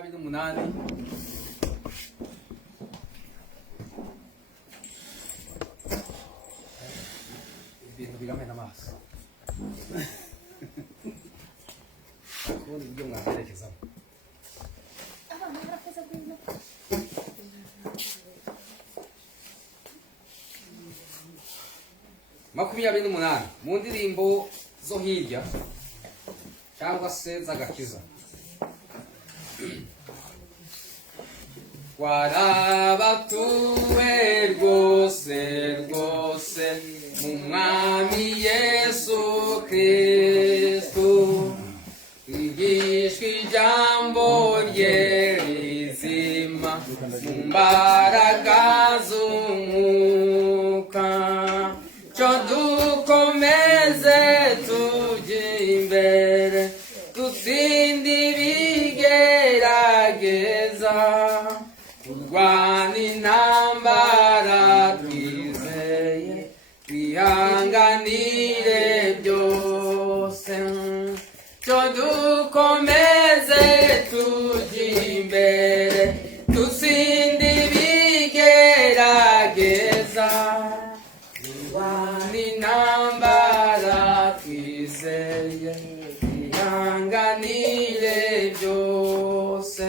n'umunani ibintu biramena amaso kubona uburyo mwaherekezamo makumyabiri n'umunani mu ndirimbo zo hirya cyangwa se z'agakiza. Warabatuwe rwose rwose mu mwami Yesu Kristo, igishwa ijambo rye rizima mu mbaraga z'umwuka, cyo dukomeze tujye imbere dutsinde ibigerageza, kurwana intambara twizeye twihanganire byose, cyo dukomeze tujye imbere dutsinde ibigerageza, kurwana intambara twizeye twihanganire byose.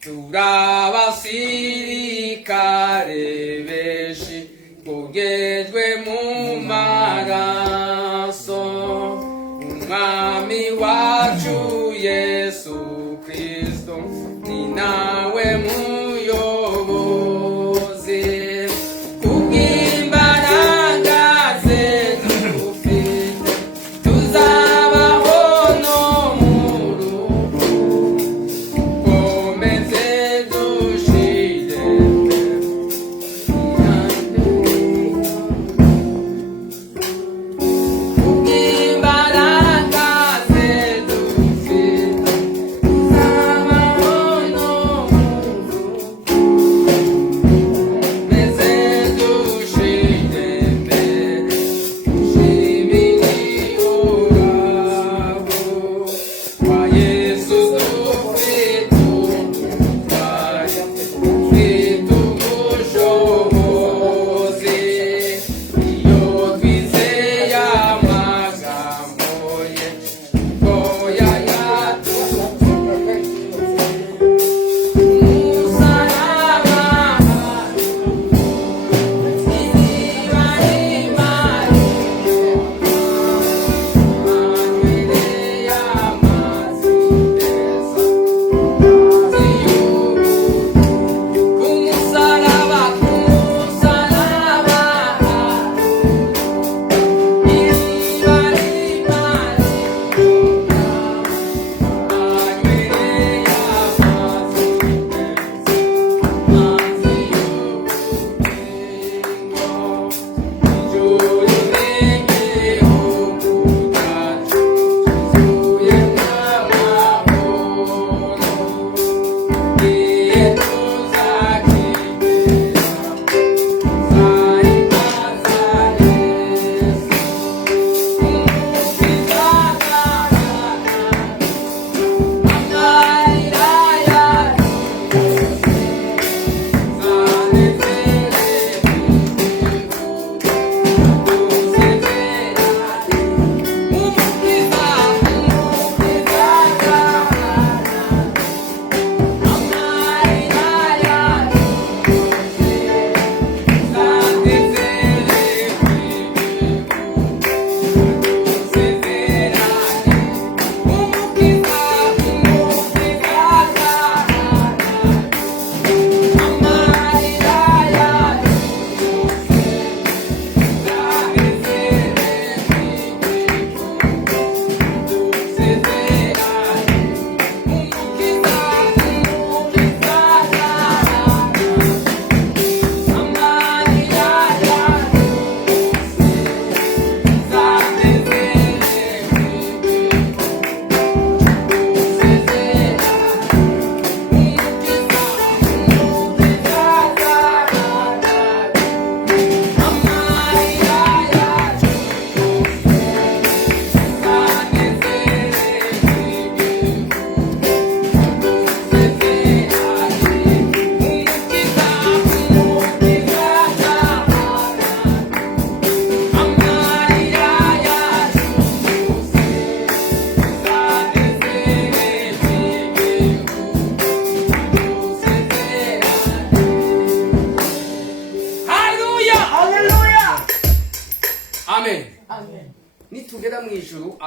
Turabasirikare benshi bogejwe mu maraso, umwami wacu Yesu Kristo ni nawe muyobozi, kubw'imbaraga ze dufite tuzabaho no mu rupfu, komeze dushire kubw'imbaraga ze dufite tuzabaho no mu rupfu,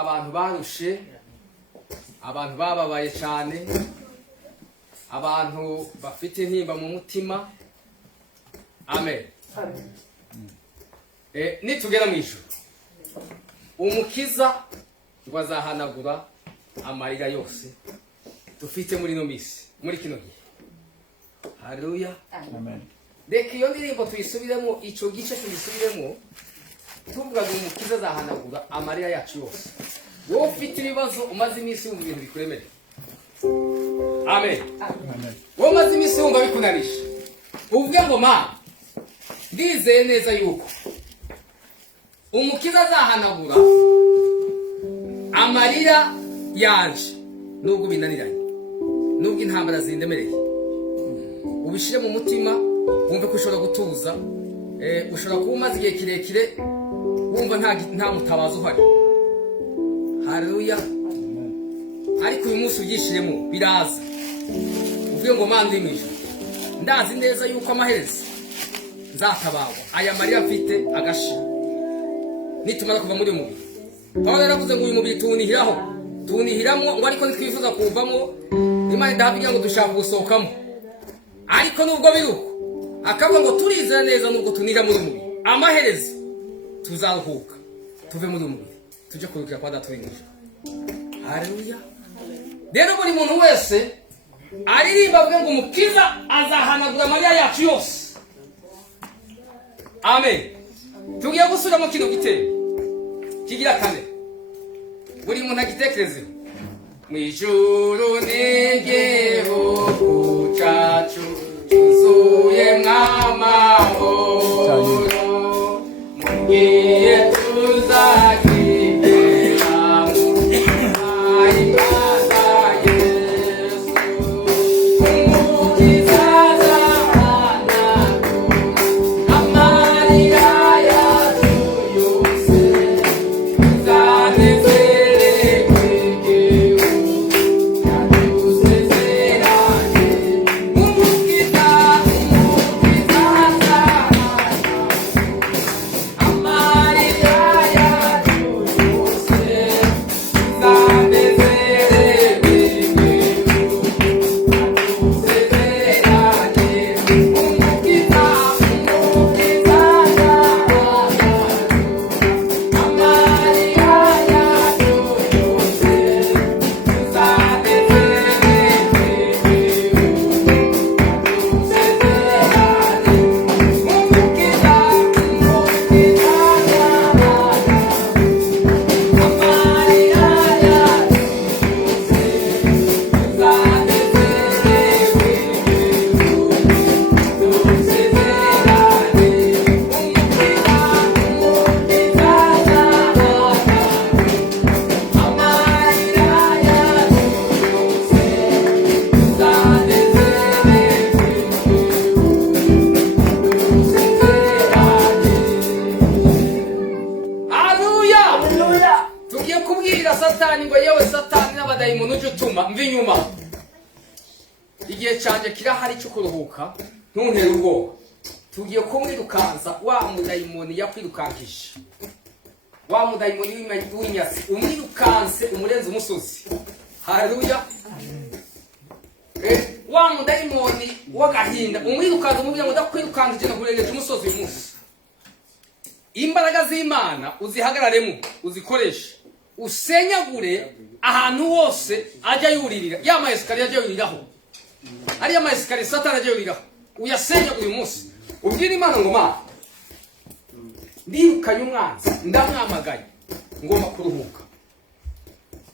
abantu barushe, abantu bababaye cyane, abantu bafite intimba mu mutima. Amen. Nitugera mu ijuru, umukiza ngo azahanagura amarira yose dufite muri no misi, muri kino gihe. Haleluya. Amen. Reka iyo ndirimbo tuyisubiremo, icyo gice tuyisubiremo, tuvuga ngo umukiza azahanagura amarira yacu yose. Wowe ufite ibibazo, umaze iminsi wumva ibintu bikuremereye. Amen. Amen. Wowe umaze iminsi wumva bikunanisha, uvuge ngo Mana, ndizeye neza yuko umukiza azahanagura amarira yanje nubwo binaniranye, nubwo intambara zindemereye. Ubishire mu mutima, wumve ko ushobora gutuza. Ushobora kuba umaze igihe kirekire wumva nta mutabazi uhari. Haleluya. Ariko uyu munsi ubyishiremo, biraza. Uvuge ngo Mana, ndi mu ijuru, ndazi neza yuko amaherezo nzatabawa, aya marira mfite agashira nitumara kuva muri uyu mubiri. Pawulo yaravuze ngo uyu mubiri tuwunihiramwo, ngo ariko ntitwifuza kuwuvamo. Imana idahabwa ngo dushaka gusohokamo. Ariko nubwo biruko, akavuga ngo turizera neza nubwo tunira muri uyu mubiri, amaherezo tuzaruhuka, tuve muri uyu mubiri, tujye kurukira kwa Data uri mu ijuru. Haleluya. Rero buri muntu wese aririmba avuge ngo umukiza azahanagura amarira yacu yose. Amen. Tugiye gusubira mu kino gitero kigira kane, buri muntu agitekerezeho. Mu ijuru n'igihugu cyacu cyuzuye mw'amahoro, mugiye tuzakigeramo imana Yesu. Umukiza azahanagura amarira yacu yose, tuzanezererwe igihugu yadusezeranye. Umukiza azahanagura amarira yacu yose, tuzanezererwe igihugu yadusezeranye. Umukiza tugiye kubwira Satani ngo yewe Satani n'abadayimoni uje utuma mva inyuma. Igihe cyanjye kirahari cyo kuruhuka, ntuntere ubwoba. Tugiye kumwirukanza wa mudayimoni yakwirukankisha, wa mudayimoni w'inyasi, umwirukanse umurenze umusozi. Haleluya. Wa mudayimoni w'agahinda umwirukanze umubwira ngo ndakwirukankije nakurengeje umusozi uyu munsi. Imbaraga z'Imana uzihagararemo, uzikoreshe, usenyagure ahantu hose ajya yuririra. Ya maesikariye ajya yuriraho, ariya maesikariye Satani ajya yuriraho, uyasenyagure uyu munsi. Ubwira Imana ngo Mana, ndirukanye umwanzi, ndamwamagaye, ngomba kuruhuka.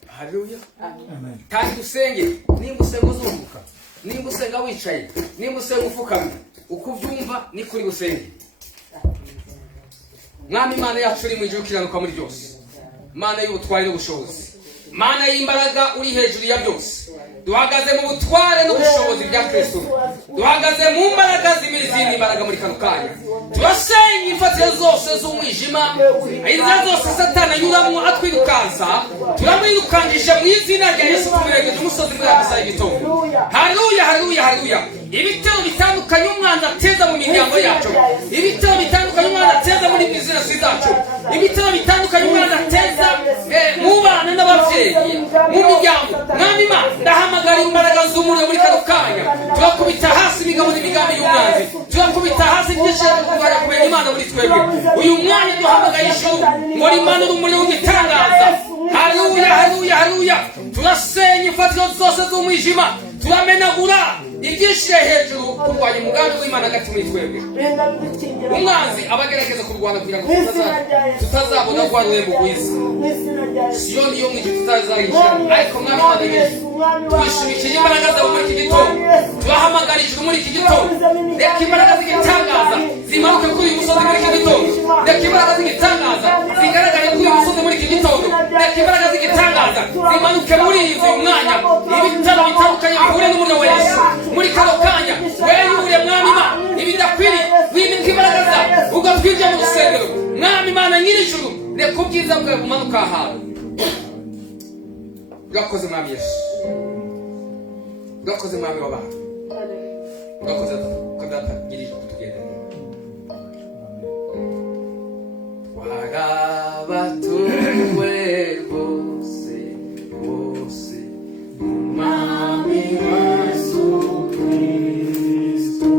Haleluya. Amen. Kandi usenge, nimba usenga uzunguka, nimba usenga wicaye, nimba usenga ufukamye, uko ubyumva ni kuri usenge. Mwami Imana yacu uri mu ijuru ukiranuka muri byose, Mana y'ubutware n'ubushobozi, Mana y'imbaraga uri hejuru ya byose. Duhagaze mu butware n'ubushobozi bya Kristo, duhagaze mu mbaraga z'izindi mbaraga muri kano kanya. Turasenya imfatiro zose z'umwijima, inzira zose Satani anyuramo atwirukansa, turamwirukanisha mu izina rya Yesu tumurengeje umusozi muri Agasaya Gitondo. Haleluya, haleluya, haleluya. Ibitero bitandukanye umwanzi ateza mu miryango yacu, ibitero bitandukanye umwanzi ateza muri bizinesi zacu, zacu, ibitero bitandukanye umwana ateza mu bana n'ababyeyi, mu miryango. Mwami Imana, ndahamagara imbaraga z'umuriro muri kano kanya, turakubita hasi imigabo n'imigambi y'umwanzi, turakubita hasi ibyishimo kurwanya kumenya Imana muri twebwe. Uyu mwanya duhamagaye ijuru ngo rimanure umuriro w'igitangaza. Haleluya, haleluya, haleluya. Turasenya imfatiro zose z'umwijima, turamenagura ibyishire hejuru kurwanya umugambi w'Imana hagati muri twebwe. Umwanzi abagerageza kurwana kugira ngo tutazabona ko ari mu bwiza. Siyoni yo mu gihe tutazayishyira, ariko Mwami Imana Yesu, twishimikiye imbaraga zawe muri iki gitondo, turahamagara ijuru muri iki gitondo. Reka imbaraga z'igitangaza zimanuke kuri uyu musozi muri iki gitondo. Reka imbaraga z'igitangaza zigaragare kuri uyu musozi muri iki gitondo. Reka imbaraga z'igitangaza zimanuke muri iyi mwanya. Ibitaro bitandukanye bihure n'umuriro wa Yesu muri kano kanya. Weyure Mwami Imana ibidakwiriye, wimika imbaraga zawe ugatwinjira mu rusengero. Mwami Imana nyir'ijuru, reka ubwiza bwawe bumanuka ahantu. Urakoze Mwami Yesu, urakoze Mwami w'abantu, urakoze Data nyir'ijuru tugendere. Warabatuwe bose bose Mwami Yesu Kristo.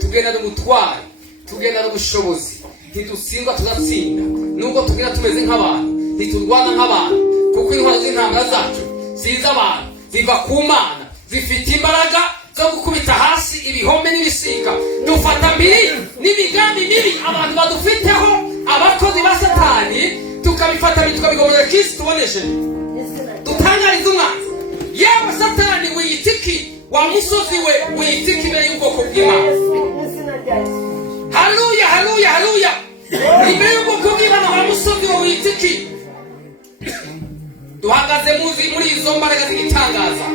Tugenda n'umutware, tugenda n'ubushobozi, ntidutsindwa tugatsinda. Nubwo tugenda tumeze nk'abantu, ntiturwana nk'abantu, kuko intwaro z'intambara zacu ziza abantu, ziva ku Mana, zifite imbaraga zo gukubita hasi ibihome n'ibisika. Dufata mbiri n'imigambi mibi abantu badufiteho, abakozi ba Satani, tukabifata tukabigomera Kristo tubonesheje. Dutangariza umwanzi, yewe Satani wiyitiki, wa musozi we wiyitiki imbere y'ubwoko bw'Imana. Haleluya, haleluya, haleluya. Imbere y'ubwoko bw'Imana wa musozi we wiyitiki. Duhagaze muri izo mbaraga z'igitangaza,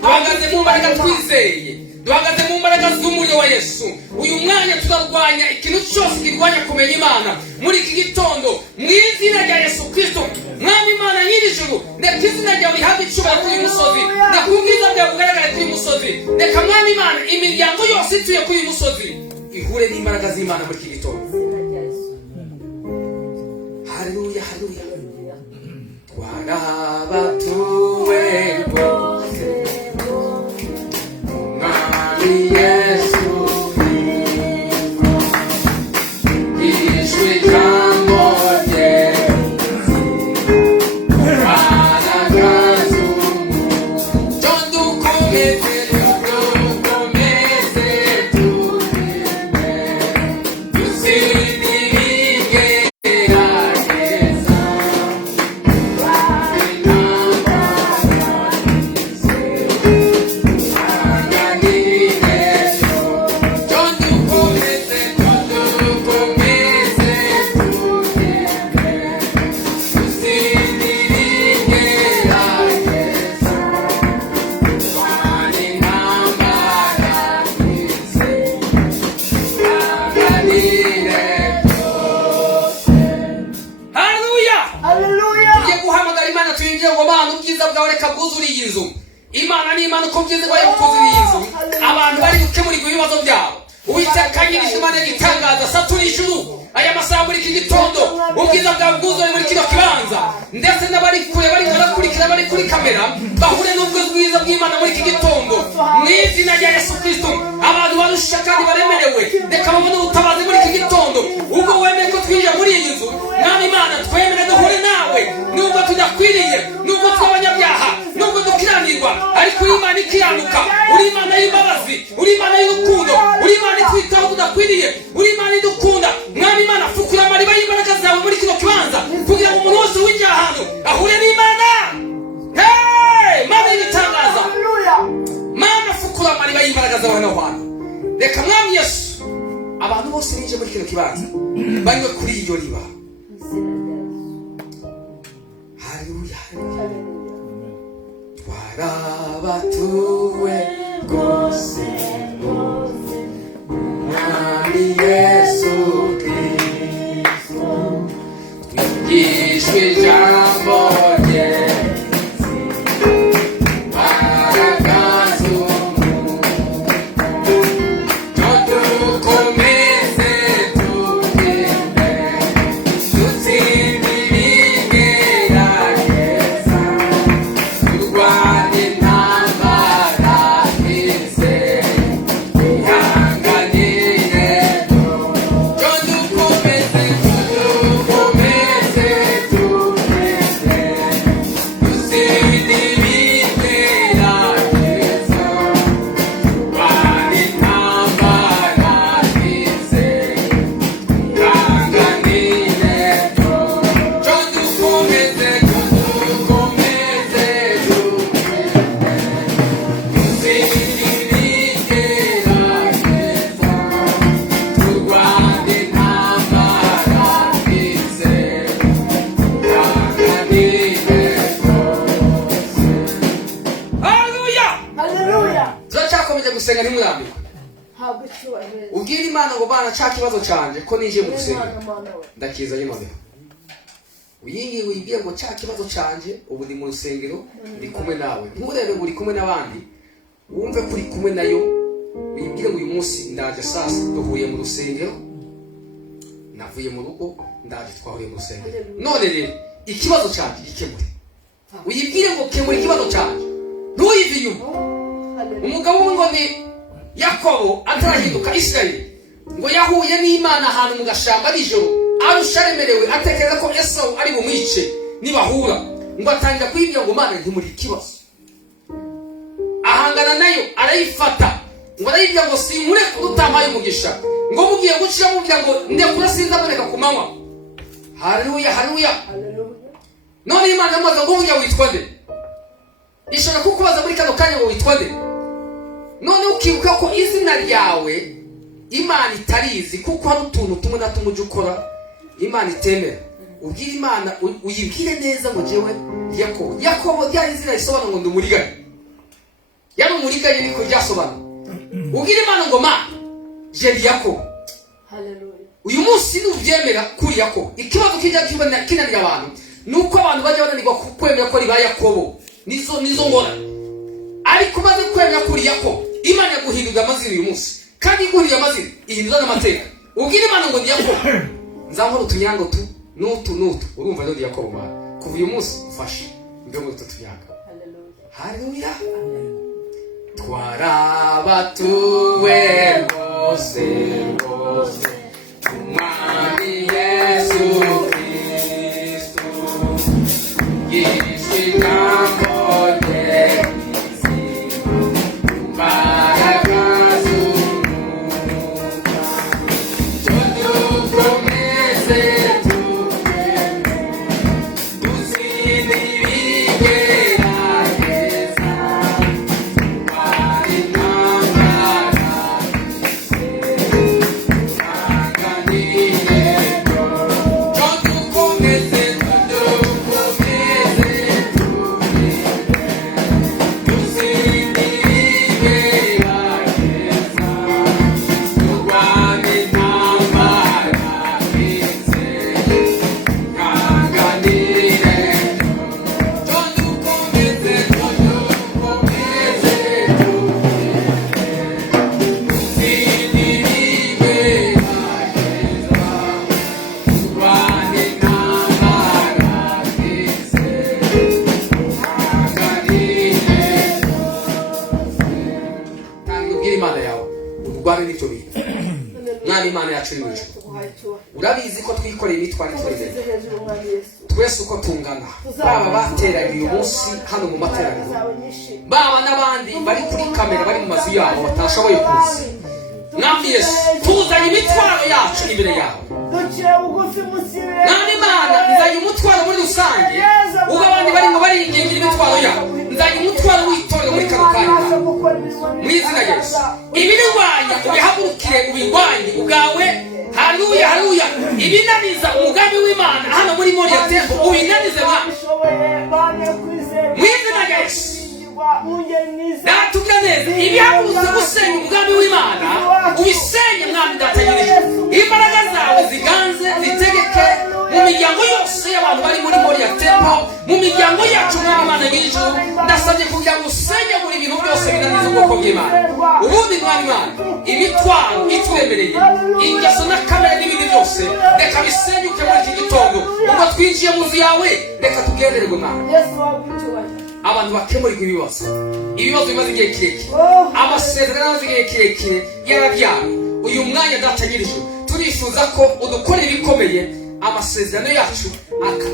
duhagaze mu mbaraga twizeye, duhagaze mu mbaraga z'umuriro wa Yesu. Uyu mwanya tutarwanya ikintu cyose kirwanya kumenya Imana muri iki gitondo, mu izina rya Yesu Kristo. Mwami Imana nyir'ijuru, reka izina ryawe rihabwe icyubahiro kuri uyu musozi, reka ubwiza bwawe bugaragare kuri uyu musozi. Reka Mwami Imana imiryango yose ituye kuri uyu musozi ihure n'imbaraga z'Imana muri iki gitondo. Haleluya, haleluya. Warabatuwe bose Mwami Yesu Kristo, ijwi jambo rye baragaza umuco. Dukomeze, dukomeze turime, dusindirige ageza. ko byiza ko yagukoze inzu abantu bari gukemurirwa ibibazo byabo. Uwiteka nyir'ijuru Imana y'igitangaza satura ijuru aya masaha muri iki gitondo, ubwiza bwawe bwuzuye muri kino kibanza, ndetse n'abari kure bari barakurikira bari kuri kamera bahure n'ubwo bwiza bw'Imana muri iki gitondo mu izina rya Yesu Kristo. Abantu barusha kandi baremerewe, reka babone ubutabazi muri iki gitondo. Ubwo wemeye ko twinjira muri iyi nzu, Mwami Imana twemere duhure nawe, nubwo tudakwiriye, nubwo tw'abanyabyaha, nubwo dukiranirwa, ariko uri Imana ikiranuka, uri Imana y'imbabazi, uri Imana y'urukundo, uri Imana itwitaho tudakwiriye, uri Imana idukunda. Mwami Imana fukura amariba y'imbaraga zawe muri kino kibanza kugira ngo umuntu wese winjira ahantu ahure n'Imana. Mana y'igitangaza, Mana fukura amariba y'imbaraga zawe hano hantu. Reka Mwami Yesu abantu bose binje muri kino kibanza banywe kuri iryo riba. Haleluya. Twarabatuwe rwose Mwami Yesu Kristo, twigishwe ijambo rye, imbaraga z'umwuka, dukomeze tugende, dutsinde ibigerageza, turwane intambara twizeye, twihanganire, dukomeze tugende, dutsinde ibigerageza, turwane intambara twizeye, twihanganire, dukomeze turacyakomeje gusenga ntimurambirwe. Ubwira Imana ngo Bana cya kibazo canje ko nije mu gusenga ndakizanye noneho. Uyingi wibwire ngo cya kibazo canje ubu ndi mu rusengero ndi kumwe nawe. Ntimurebe uri kumwe n'abandi, wumve kuri kumwe nayo. Wibwire ngo uyu munsi ndaje sasa duhuye mu rusengero, navuye mu rugo ndaje twahuriye mu rusengero. None rero ikibazo canje gikemure. Uyibwire ngo kemura ikibazo canje, ntuyive inyuma. Umugabo ngo ni Yakobo atarahinduka Isirayeli, ngo yahuye n'Imana ahantu mu gashamba nijoro, arusha aremerewe, atekereza ko Esau ari bumwice nibahura, ngo atangira kuyibwira ngo Mana ntimuri ikibazo. Ahangana nayo arayifata, ngo arayibwira ngo sinkure kudutampaye umugisha, ngo mugiye gucira mubwira ngo ndekura sinzaboneka ku manywa. Haleluya, haleluya. None Imana yamaze ngo ujya witwa nde? Ishaka kukubaza muri kano kanya ngo witwa nde? None ukibuka ko izina ryawe Imana itarizi, kuko hari utuntu tumwe na tumwe ujya ukora Imana itemera. Ubwira Imana, uyibwire neza ngo jewe Yakobo. Yakobo ryari izina risobanura ngo ndi umuriganya. Yari umuriganya niko ryasobanura. Ubwira Imana ngo Mana je ndi Yakobo. Haleluya. Uyu munsi nubyemera kuri Yakobo. Ikibazo kijya kinanira abantu nuko abantu bajya bananirwa kwemera ko riba Yakobo. Nizo ngora. Ariko maze kwemera kuri Yakobo, Imana yaguhindura amazina uyu munsi. Kandi iguhindura amazina ihindura n'amateka. Ubwira Imana ngo ndi Yakobo. Nzankora utunyango nutu. Urumva rero ndi Yakobo Mana. Kuva uyu munsi ufashe mbe muri tutunyango. Haleluya. Twarabatuwe rwose Umwami Yesu Kristo, yishwe ijambo rye, imbaraga z'umwuka, dukomeze tugende, dutsinde ibigerageza, turwane intambara twizeye, turwane n'ibyo bintu. Mwana Imana yacu iri mu ijuru, urabizi ko twikoreye imitwaro ituremeye twese uko tungana, baba bateranye uyu munsi hano mu materaniro, baba n'abandi bari kuri kamera bari mu mazu yabo batashoboye kuza. Mwami Yesu, tuzanye imitwaro yacu imbere yawe. Mwami Imana, nzanye umutwaro muri rusange, ubwo abandi barimo baringingira imitwaro yabo, nzanye umutwaro w'itorero muri kano kanya mu izina rya Yesu. Ibirwanya ubihagurukire ubirwanye ubwawe. Haleluya, haleluya. Ibinaniza umugambi w'Imana hano muri Moriya Temple ubinanize Mwami mu izina rya Yesu. Natubwira neza ibihaguruza gusenya umugambi w'Imana ubisenye Mwami datanyirije. Imbaraga zawe ziganze zitegeke mu miryango yose y'abantu bari muri Moriya Temple, mu miryango yacu Mwami Imana nyir'ijuru. Ndasabye kugira ngo usenye muri ibintu byose binaniza ubwoko bw'Imana. Ubundi Mwami Imana, imitwaro ituremereye, ingeso na kamere n'ibindi byose reka bisenyuke muri iki gitondo. Ubwo twinjiye mu nzu yawe reka tugendererwe Mwami. Abantu bakemurirwa ibibazo bimaze igihe kirekire, amasezerano amaze igihe kirekire yararyamye. Uyu mwanya datanyirije turifuza ko udukora ibikomeye, amasezerano yacu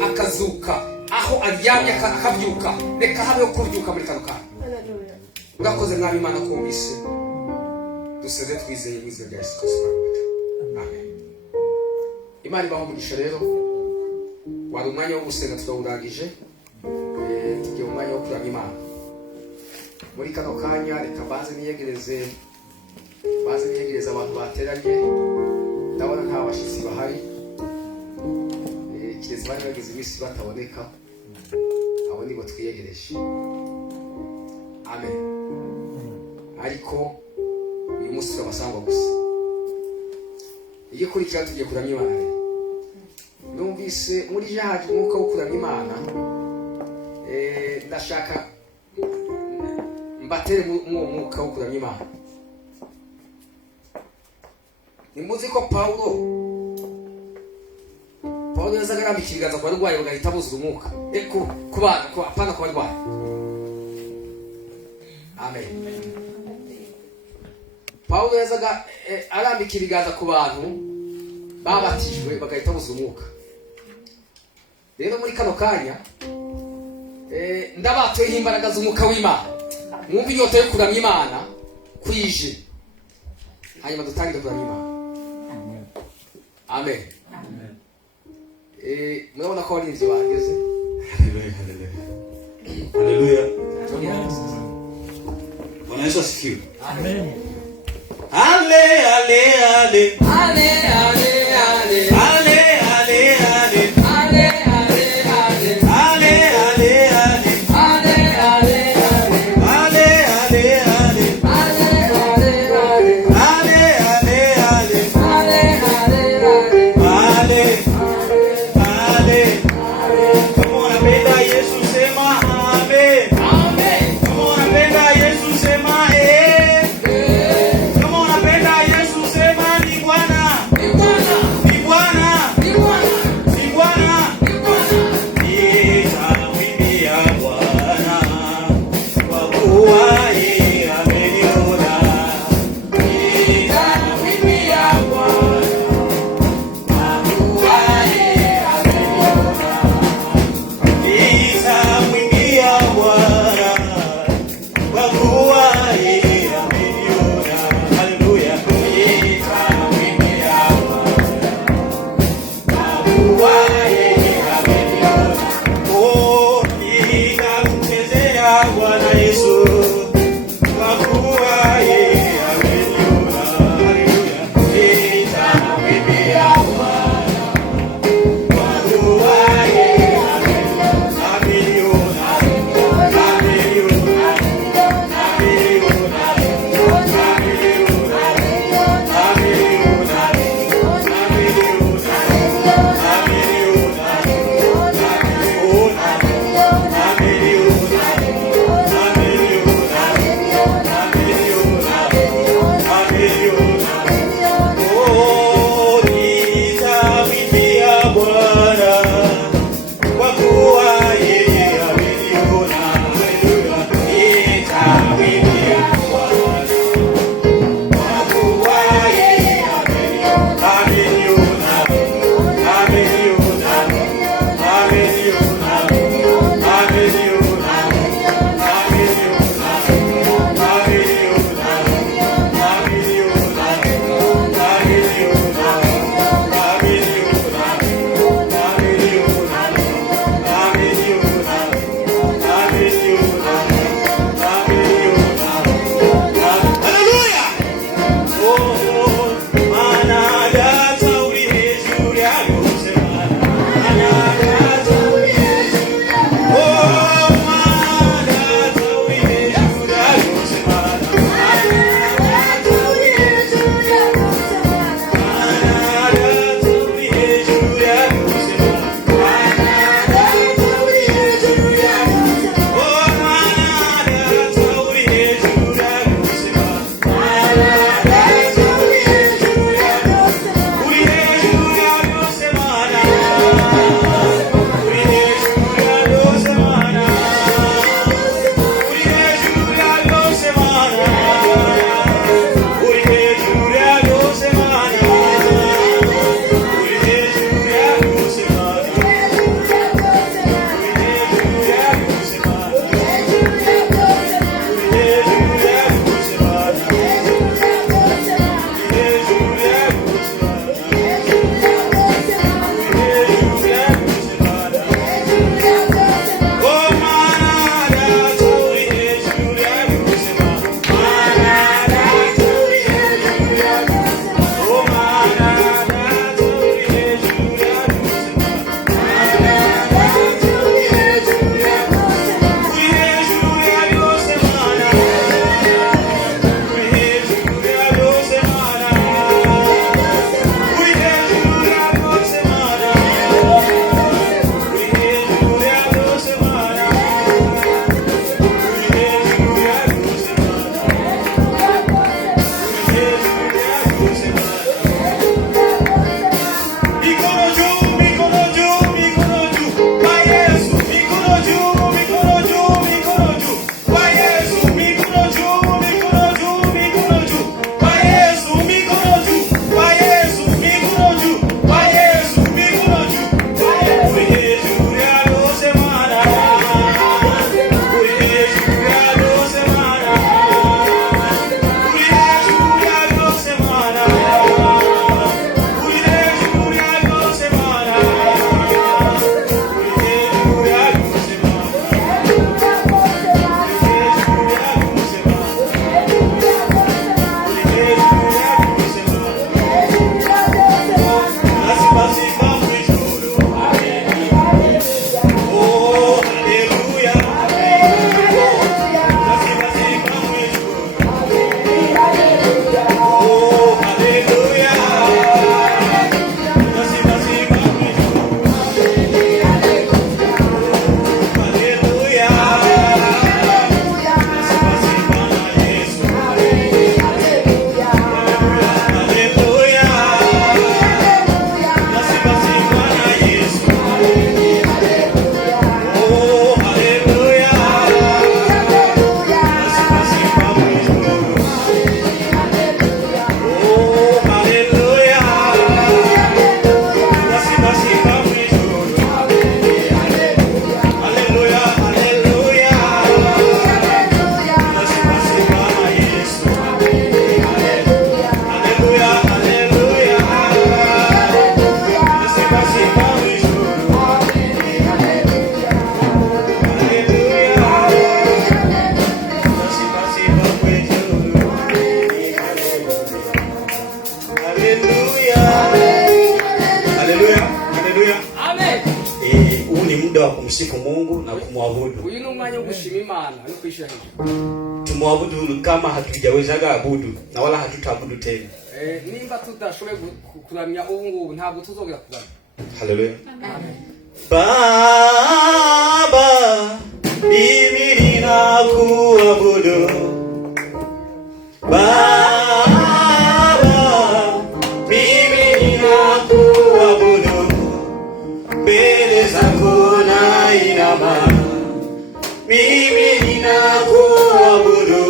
akazuka aho aryamye akabyuka. Reka habeho kubyuka muri kano kanya. Urakoze Mwami Imana kumvise, duseze twizeye mu izina rya Yesu Kristo. Amen. Imana ibaho umugisha rero. Wari umwanya wo gusenga turawurangije, tugiye umwanya wo kuramya Imana. Muri kano kanya reka baze niyegereze abantu bateranye. Ndabona nta bashyitsi bahari, kiretse bari bageze iminsi bataboneka, abo nibo twiyegereje. Amen. Ariko uyu munsi turabasangwa gusa. Igikurikira tugiye kuramya Imana. Numvise muri jahaje umwuka wo kuramya Imana. Ndashaka mbatere mu mwuka wo kuramya Imana. Nimuzi ko Paulo yazaga arambika ibiganza ku barwayi bagahita buzura umwuka. Ku bana, apana ku barwayi. Amen. Paulo yazaga arambika ibiganza ku bantu babatijwe bagahita buzura umwuka. Rero muri kano kanya ndabatoyeho imbaraga z'umwuka w'Imana. Mwumva inyota yo kuramya Imana kwije, hanyuma dutangire kuramya Imana. Amen. Murabona ko ari ibyo bageze. Haleluya. Bwana Yesu asifiwe. Amen. Ale ale ale. Ale ale ale. Ale ale ale. Ale ale ale. Ale ale ale. Ale ale ale. Ale ale ale. Ale ale ale. Ale ale ale. Ale ale ale. Ale. Kama unapenda Yesu sema amen. Amen. Kama unapenda Yesu sema kama unapenda Yesu sema ni kwa Haleluya. Haleluya. Amen. Huu ni muda wa kumsifu Mungu na kumwabudu. Uyu ni umwanya wo gushima Imana no kwishira hejuru. Tumwabudu kama hatujawezaga abudu na wala hatutaabudu tena. Nimba tudashoboye kuramya ubu ngubu ntabwo tuzongera kuramya. Haleluya. Amen. Baba, mimi ninakuabudu. Baba, mimi ninakuabudu. Mbele zako nainama. Mimi ninakuabudu.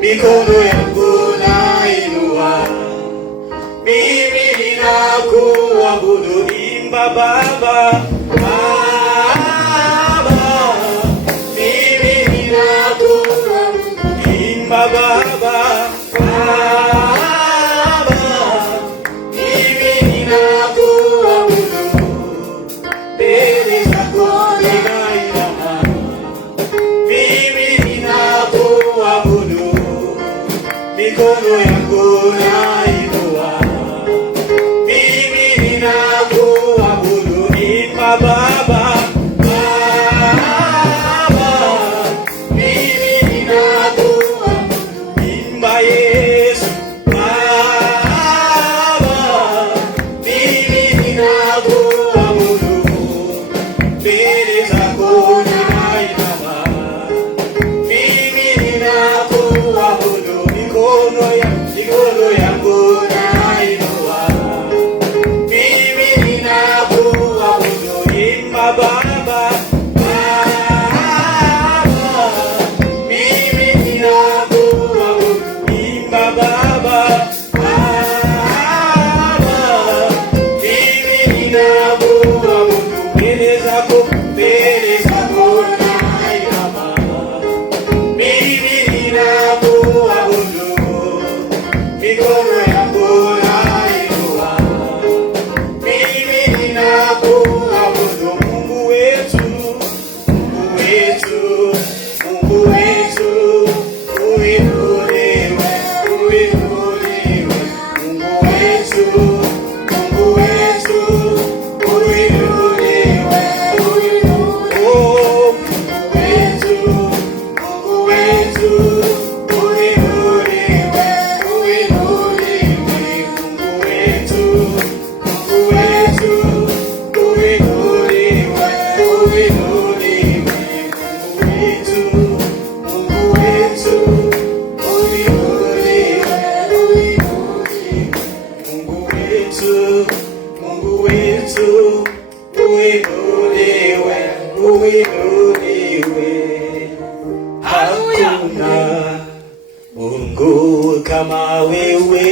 Mikono yangu nainua. Mimi ninakuabudu. Imba Baba. Baba, mimi ninakuabudu. Imba Baba. Baba, mimi ninakuabudu. Mbele zako ninainama. Mimi ninakuabudu. Mikono yangu nainua. Mimi ninakuabudu. Imba Baba. Baba, mimi ninakuabudu. Imba Yesu. Baba, mimi ninakuabudu. Mbele zako ninainama. Mimi ninakuabudu. Mikono yangu nainua. Mimi ninakuabudu. Imba Baba. Baba, mimi ninakuabudu. Imba Baba. Baba, mimi ninakuabudu. Mbele zako nainama. Mimi ninakuabudu. Mikono yangu nainua. Mimi ninakuabudu. Mungu wetu, Mungu wetu, Mungu wetu, uinuliwe, uinuliwe. Mungu wetu, Mungu wetu, uinuliwe, uinuliwe. Oh, Mungu wetu, Mungu wetu, uinuliwe, uinuliwe. Mungu wetu, Mungu wetu, uinuliwe, uinuliwe. Mungu wetu, Mungu wetu, uinuliwe, uinuliwe. Mungu wetu, Mungu wetu, uinuliwe, uinuliwe. Hakuna Mungu kama wewe.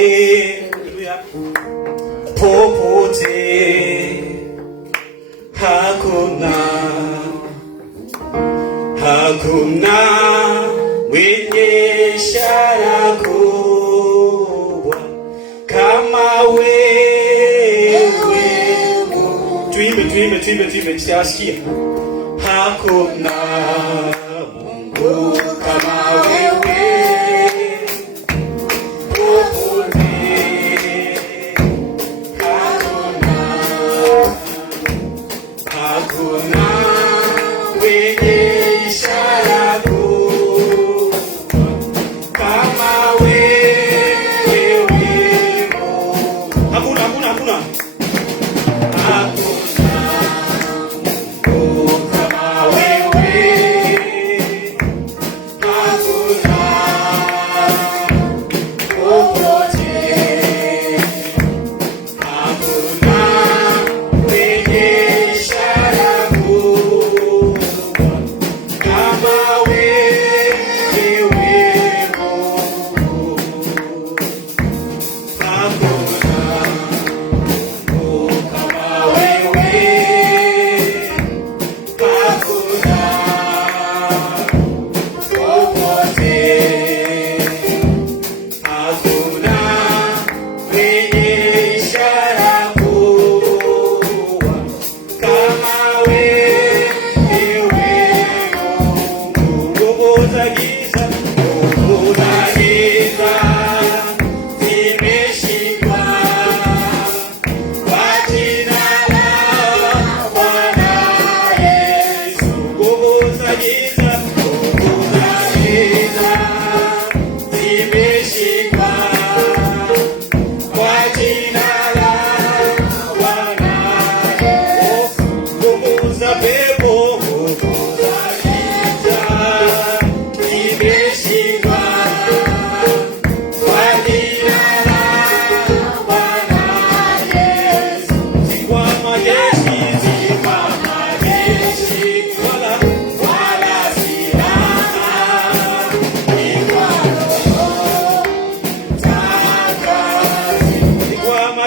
Popote hakuna mwenye ishara kubwa kama wewe. Tuimbe, tutasikia. Hakuna Mungu kama wewe. Popote hakuna mwenye ishara kubwa kama wewe. Hakuna. Hakuna Mungu kama wewe.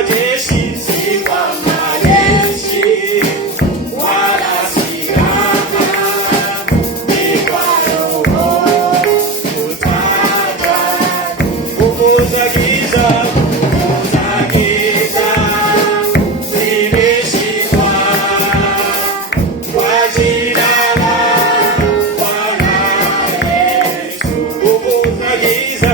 majeshi, si kwa majeshi, wala silaha, ni kwa Roho kutaja. Nguvu za giza, zimeshindwa kwa jina la Bwana Yesu. Nguvu za giza,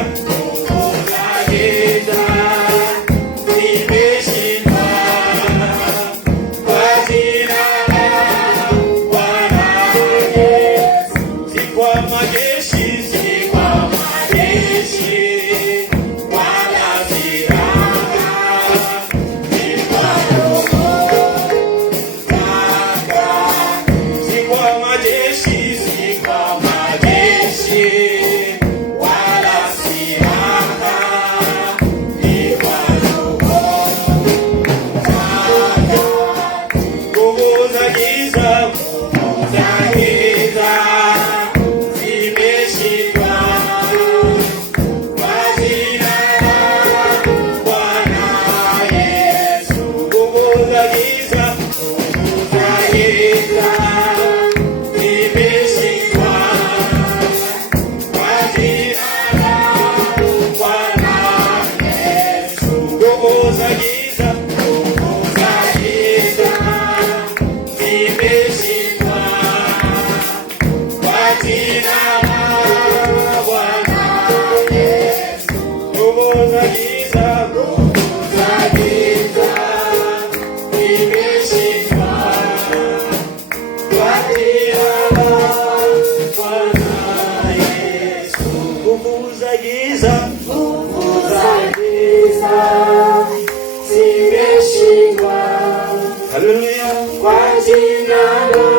zimeshindwa kwa jina la Bwana Yesu. Si kwa majeshi, si kwa majeshi, wala silaha, ni kwa Roho kutaka. Si kwa majeshi, si kwa majeshi, wala silaha, ni kwa Roho kutaka. Nguvu za giza, zimeshindwa kwa jina la Bwana Yesu. Nguvu za giza, zimeshindwa kwa jina la Bwana Yesu. Nguvu za giza, zimeshindwa kwa jina la Bwana Yesu. Nguvu za giza, zimeshindwa kwa jina la Bwana Yesu. Nguvu za giza, zimeshindwa. Haleluya. Kwa jina la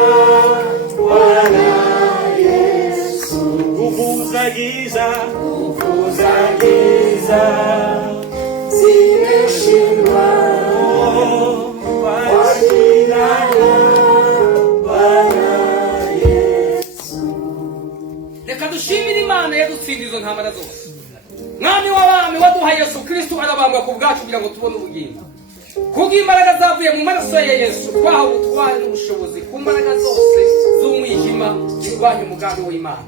Bwana Yesu. Nguvu za giza, zimeshindwa. Kwa jina la Bwana Yesu. Reka dushimire Imana yadutsindiye izo ntambara zose. Mwami w'abami waduhaye Yesu Kristo arabambwa ku bwacu kugira ngo tubone ubugingo. Kubw'imbaraga zavuye mu maraso ya Yesu twahawe ubutwari n'ubushobozi ku mbaraga zose z'umwijima zirwanya umugambi w'Imana.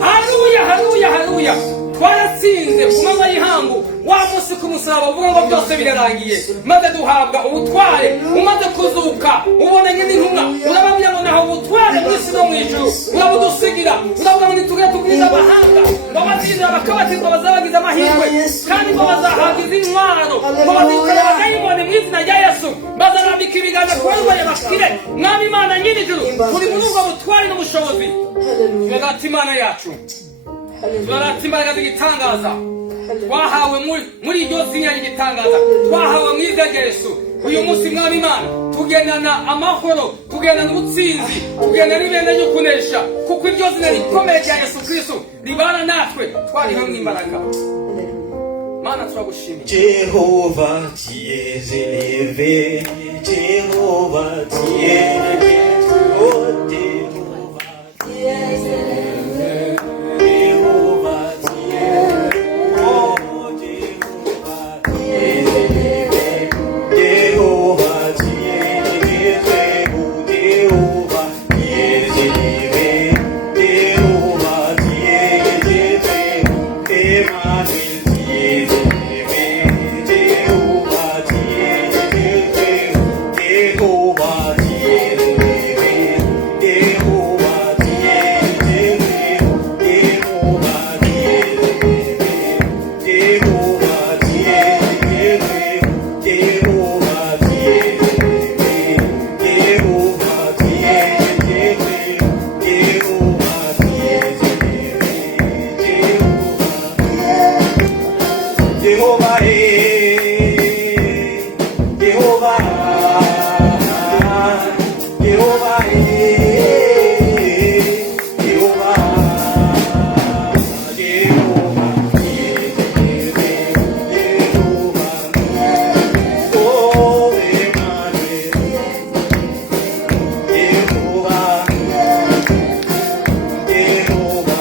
Haleluya, haleluya, haleluya. Twaratsinze ku manywa y'ihangu wa munsi ku musaraba uvuga ngo byose birarangiye, maze duhabwa ubutware. Umaze kuzuka ubonanye n'intumwa, urababwira ngo naho ubutware mu isi no mu ijuru urabudusigira. Uravuga ngo nituge tubwirize amahanga ngo bazindira bakabatizwa bazabagize amahirwe, kandi ngo bazahabwa izi ntwaro, ngo bazirukane abadayimoni mu izina rya Yesu, bazarambika ibiganza ku barwaye bakire. Mwami Imana nyir'ijuru, uri muri ubwo butware n'ubushobozi. Turagata Imana yacu, turagata imbaraga z'igitangaza twahawe muri iryo zina ry'igitangaza, twahawe mu izina rya Yesu. Uyu munsi Mwami Imana tugendana amahoro, tugendana ubutsinzi, tugendana ibendera ryo kunesha, kuko iryo zina rikomeye rya Yesu Kristo ribana natwe, twari hamwe imbaraga. Mana turagushimiye. Jehova tu es élevé, Jehova tu es élevé, oh Jehova tu es élevé, Jehova tu es élevé, oh Jehova tu es élevé, Jehova tu es élevé, oh Jehova tu es élevé, Jehova tu es élevé, Emmanuel tu es élevé, Jehova tu es élevé, Jehova tu es élevé, Jehova tu es élevé, Jehova tu es élevé, Jehova tu es élevé, Jehova tu es élevé, Jehova tu es élevé, Jehova tu es élevé, Jehova Jehova Jehova Jehova Jehova oh Emmanuel Jehova Jehova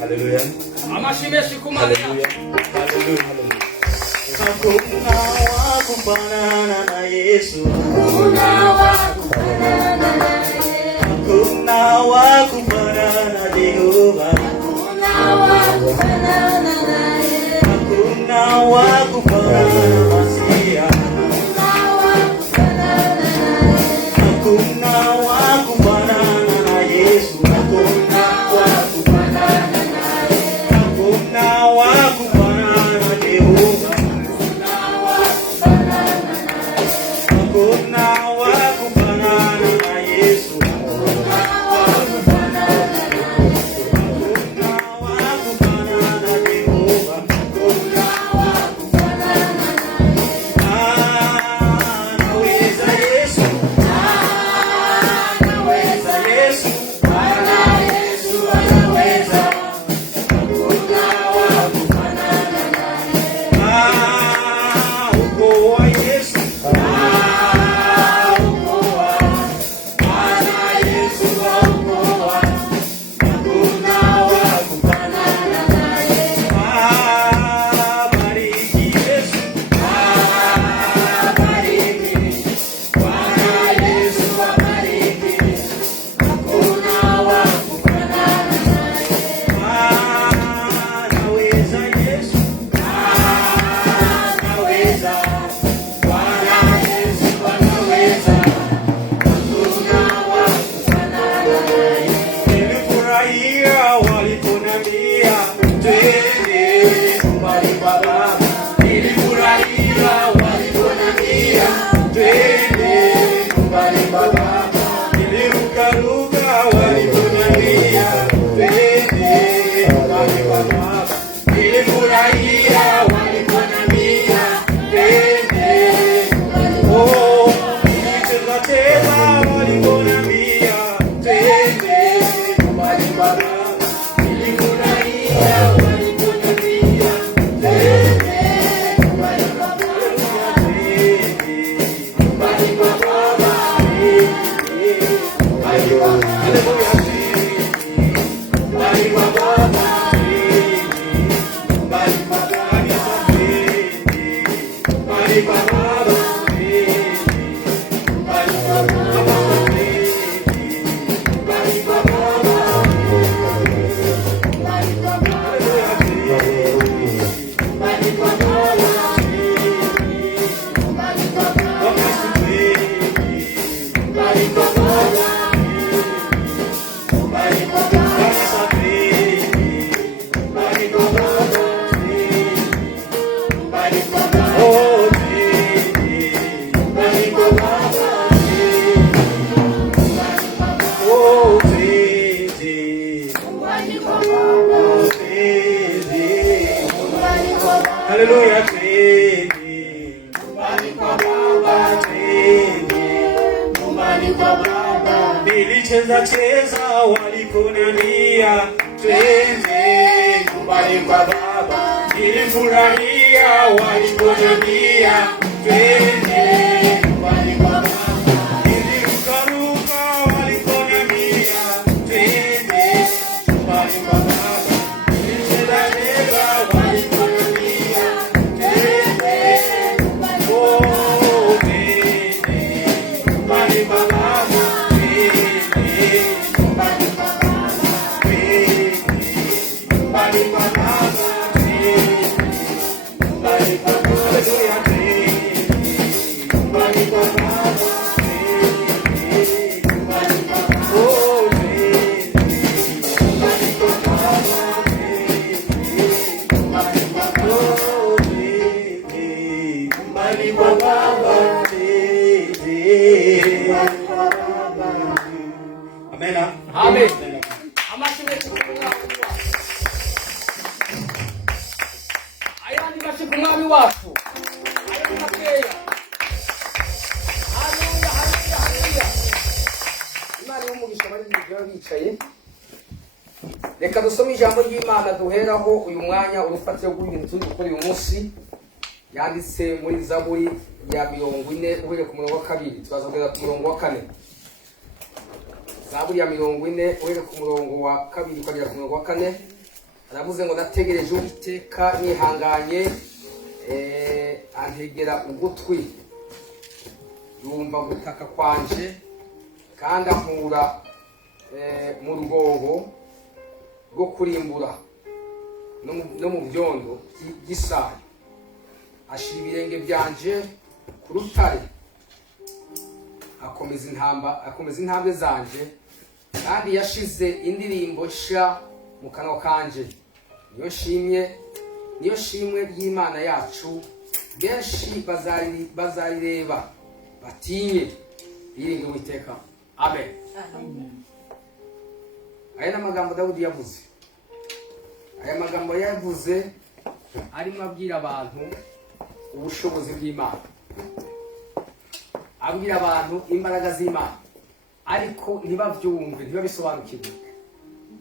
Haleluya. Amashimeshi kumania. Haleluya. Hakuna wa kufanana na Yesu. Hakuna wa kufanana na Yesu. Hakuna wa kufanana na Jehova. Hakuna wa kufanana na Yesu. Hakuna wa kufanana na Masia. Hakuna wa kufanana na Yesu. Hakuna wa kufanana na Yesu. Hakuna wa kufanana na Jehova. Hakuna wa kufanana na Yesu. Hakuna wa kufanana na Yesu. Hakuna wa kufanana na Jehova. Hakuna wa kufanana na Yesu. Anaweza Yesu. Anaweza Yesu. Bwana Yesu anaweza. Hakuna wa kufanana naye. Ukoa Yesu. Ukoa. Bwana Yesu ukoa. Hakuna wa kufanana naye. Bariki Yesu. Bariki. Bwana Yesu abariki. Hakuna wa kufanana naye. Anaweza Yesu. Anaweza. Bwana Yesu anaweza. Hakuna wa kufanana naye. Nilifurahia waliponambia twende nyumbani kwa Baba. Nilifurahia waliponambia twende nyumbani kwa Baba. Nilirukaruka waliponambia twende nyumbani kwa Baba. Nilifurahia waliponambia twende nyumbani kwa Baba. Nilicheza waliponambia twende nyumbani kwa Baba. Nilifurahia waliponambia twende nyumbani kwa Baba. Nyumbani kwa Baba. Nyumbani kwa Baba. Haleluya. Nyumbani kwa Baba. Nyumbani kwa Baba. Nyumbani kwa Baba. Haleluya. Nyumbani kwa Baba. Nyumbani kwa Baba. Nilicheza cheza waliponambia twende nyumbani kwa Baba. Nilifurahia waliponambia twende nyumbani kwa Baba. Nilirukaruka waliponambia twende nyumbani kwa Baba. Nilicheza cheza waliponambia twende nyumbani kwa Baba. Amen. Ayandi bashika umwami wacu. Ayandi makeya. Haleluya, haleluya, haleluya. Imana y'umugisha bari bicaye. Reka dusome ijambo ry'Imana duheraho uyu mwanya urufatiro rw'ibintu turi gukora uyu munsi. Yanditse muri Zaburi ya 40 uhereye ku murongo wa 2 turazogera ku murongo wa 4. zaburi ya 40 uhere ku murongo wa 2 ukagera ku murongo wa 4 aravuze ngo nategereje Uwiteka nihanganye antegera ugutwi yumva gutaka kwanje kandi ankura mu rwobo rwo kurimbura no mu byondo by'isayo ashira ibirenge byanje ku rutare akomeza intambwe zanje kandi yashize indirimbo nsha mu kanwa kanje niyo shimwe ry'Imana yacu benshi bazarireba batinye yiringe Uwiteka. Amen. Aya n'amagambo Dawudi yavuze. Aya magambo yavuze arimo abwira abantu ubushobozi bw'Imana, abwira abantu imbaraga z'Imana, ariko ntibabyumve, ntibabisobanukirwe.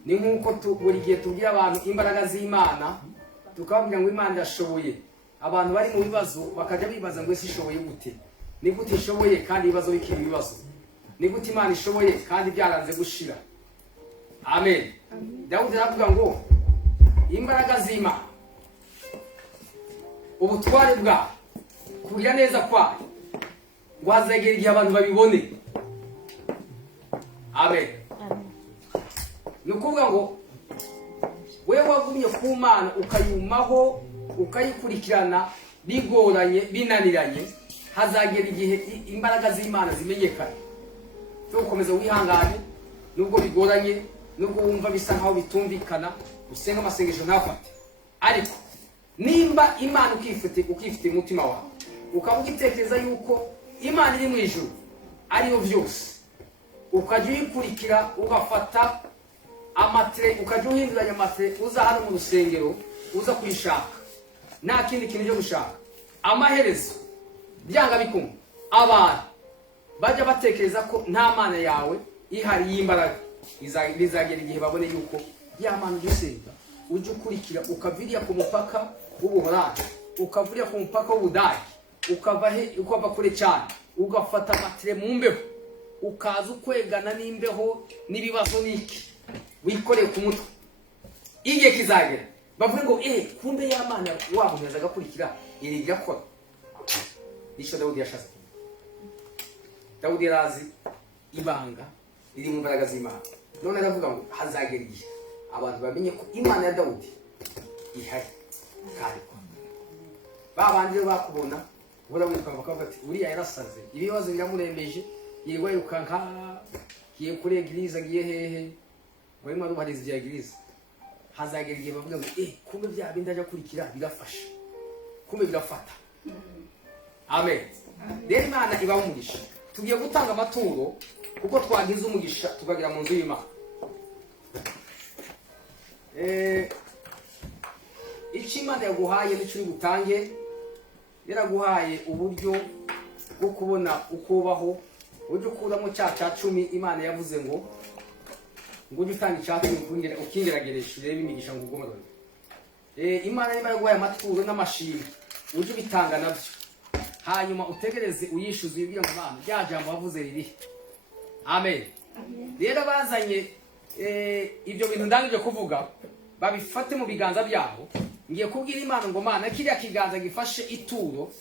Ni nk'uko buri gihe tubwira abantu imbaraga z'Imana tukababwira ngo Imana irashoboye, abantu bari mu bibazo bakajya bibaza ngo ese ishoboye gute? Ni gute ishoboye kandi ibibazo bikiri ibibazo? Ni gute Imana ishoboye kandi byaranze gushira? Amen. Dawudi aravuga ngo imbaraga z'Imana, ubutware bwayo, kugira neza kwayo, ngo hazagera igihe abantu babibone. Amen. Ni ukuvuga ngo wewe wagumye ku Mana ukayumaho ukayikurikirana bigoranye binaniranye, hazagera igihe imbaraga z'Imana zimenyekana. Cyo gukomeza wihangane nubwo bigoranye, nubwo wumva bisa nkaho bitumvikana, usenga amasengesho ntafate. Ariko nimba Imana ukifite umutima wawe ukavuga itekereza yuko Imana iri mu ijuru ariyo byose, ukajya uyikurikira ugafata amatre, ukajya uhinduranya amatre, uza hano mu rusengero uza kuyishaka nta kindi kintu cyo gushaka, amaherezo byanga bikumva abantu bajya batekereza ko nta Mana yawe ihari y'imbaraga. Bizagera igihe babone yuko ya Mana usenga ujye ukurikira, ukaviriya ku mupaka w'Ubuholandi, ukaviriya ku mupaka w'Ubudage, ukava kure cyane, ugafata amatre mu mbeho, ukaza ukwegana n'imbeho n'ibibazo n'iki wikoreye ku mutwe. Igihe kizagera bavuga ngo kumbe ya Mana wamuheza agakurikira iri birakora. Nicyo Dawudi yashatse. Dawudi yarazi ibanga riri mu mbaraga z'Imana. None aravuga ngo hazagera igihe abantu bamenye ko Imana ya Dawudi ihari kandi babandi bakubona bora wirukanka bakavuga ati uriya yarasaze, ibibazo biramuremeje, yirwa yukanka, kiye kuri eglise, agiye hehe, ngo Imana ubariza bya eglise. Hazagera igihe bavuga ngo kumbe bya bindi ajya kurikira birafasha, kumbe birafata. Amen. Rero Imana iba umugisha. Tugiye gutanga amaturo kuko twagize umugisha tukagira mu nzu y'Imana. Icyo Imana yaguhaye n'icyo uri butange, yaraguhaye uburyo bwo kubona uko ubaho, uburyo ukuramo cya 10 Imana yavuze ngo ujye utanga icyacu ukingerageresha urebe imigisha ngo ugomorore. Imana niba yaguhaye amaturo n'amashimwe ujye ubitanga nabyo, hanyuma utegereze uyishyuze ubwira ngo Mana rya jambo wavuze riri. Amen. Rero bazanye ibyo bintu ndangije kuvuga babifate mu biganza byabo. Ngiye kubwira Imana ngo Mana kiriya kiganza gifashe ituro